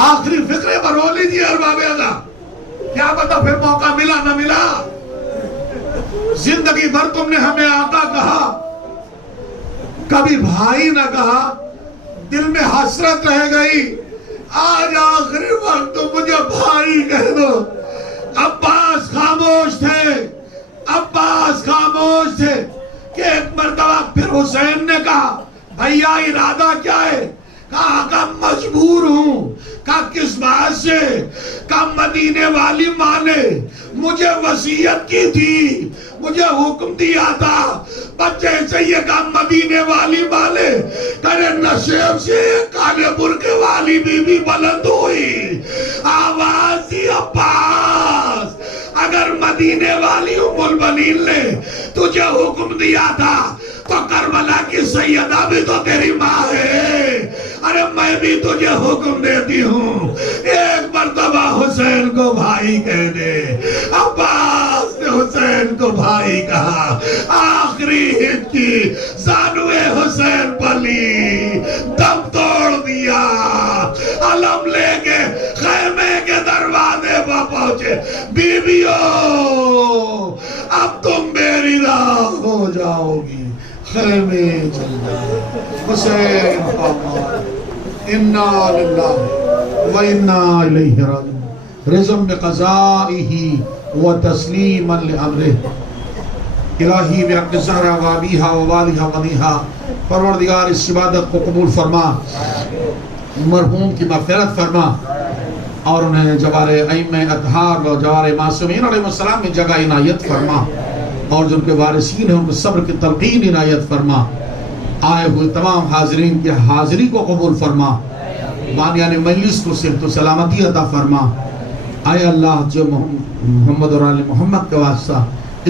آخری فکرے پر رو لیجیے ارباب اعلیٰ, کیا پتا پھر موقع ملا نہ ملا. زندگی بھر تم نے ہمیں آقا کہا, کبھی بھائی نہ کہا, دل میں حسرت رہ گئی. آج آخری وقت تو مجھے بھائی کہہ دو. عباس خاموش تھے کہ ایک مرتبہ پھر حسین نے کہا بھیا ارادہ کیا ہے؟ کہا آقا مجبور ہوں. کہا کس بات سے؟ کہا مدینے والی ماں نے مجھے وصیت کی تھی, مجھے حکم دیا تھا بچے سے یہ کہا مدینے والی ماں نے کرے نشیب سے کالے برقے والی بی بی بلند ہوئی, آواز دی عباس اگر مدینے والی ام البنین نے تجھے حکم دیا تھا تو کربلا کی سیدہ بھی تو تیری ماں ہے. ارے میں بھی تجھے حکم دیتی ہوں ایک مرتبہ حسین کو بھائی کہہ دے. عباس نے حسین کو بھائی کہا. آخری ہٹ کی زانوے حسین پلی, دم توڑ دیا, علم لے کے خیمے کے دروازے پر پہنچے. بیویوں اب تم میری راہ جاؤگی، خیمے جل جائے، حسین خامار، انا للہ و انا الیہ راجعون، رزم بقضائہ و تسلیما لامرہ۔ الہی بحق زہرا و ابیہا و والہا و بنیہا، پروردگار اس عبادت کو قبول فرما، مرحوم کی مغفرت فرما، اور انہیں جوار ائمہ اطہار و جوار معصومین علیہ السلام میں جگہ عنایت فرما، اور جن کے وارثین ہیں ان کو صبر کی تلقین عنایت فرما، آئے ہوئے تمام حاضرین کی حاضری کو قبول فرما، بانیان مجلس کو صحت و سلامتی عطا فرما۔ اے اللہ جو محمد اور آل محمد کا واسطہ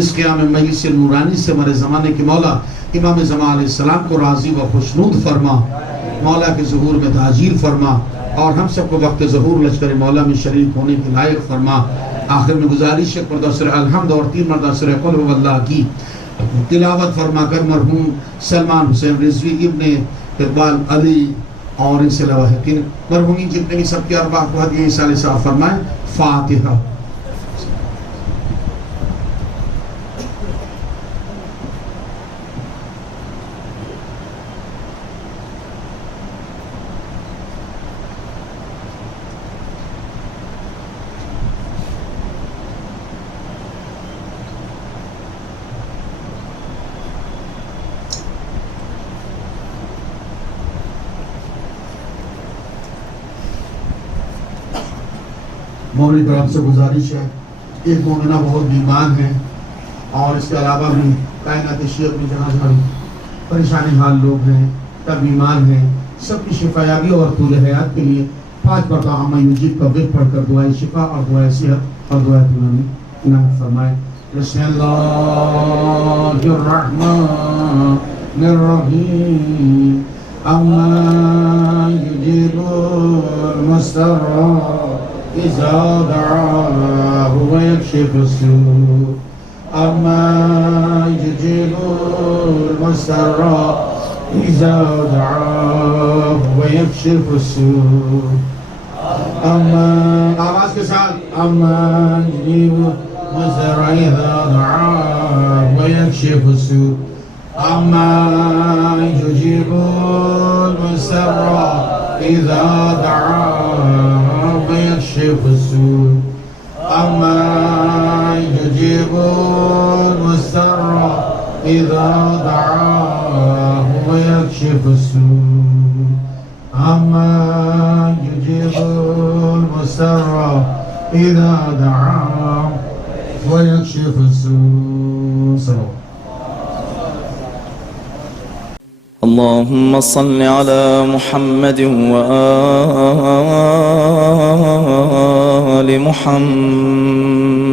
اس قیام مجلس نورانی سے ہمارے زمانے کے مولا امام زمان علیہ السلام کو راضی و خوشنود فرما، مولا کے ظہور میں تاجیل فرما، اور ہم سب کو وقت ظہور لشکر مولا میں شریک ہونے کے لائق فرما۔ آخر میں گزارش ہے مرتبہ سورہ الحمد اور 3 مرتبہ سورہ قل هو اللہ کی تلاوت فرما کر مرحوم سلمان حسین رضوی ابن اقبال علی اور ان سے لواحقین مرحومین جتنے بھی سب کی ارواح کو ہدیہ ایصال ثواب فرمائیں۔ فاتحہ۔ مومن پر آپ سے گزارش ہے، ایک مومنہ بہت بیمار ہے، اور اس کے علاوہ بھی کائنات شیخ میں جہاں جہاں پریشانی حال لوگ ہیں، تب بیمار ہیں، سب کی شفا یابی اور طول حیات کے لیے 5 مرتبہ عامہ یجیب کا ورد پڑھ کر دعائے شفا اور دعائے صحت اور دعائے طول میں عنایت فرمائے۔ بسم اللہ الرحمن الرحیم، اما یجیب المضطر إذا دعاه ويكشف السوء، أما يجيب المضطر إذا دعاه ويكشف السوء، أما آواز کے ساتھ، أما يجيب المضطر إذا دعاه ويكشف السوء، أما يجيب المضطر إذا دعاه ويكشف السوء، أما يجيب المضطر إذا دعاه ويكشف السوء، أما يجيب المضطر إذا دعاه ويكشف السوء۔ اللهم صل على محمد وآل محمد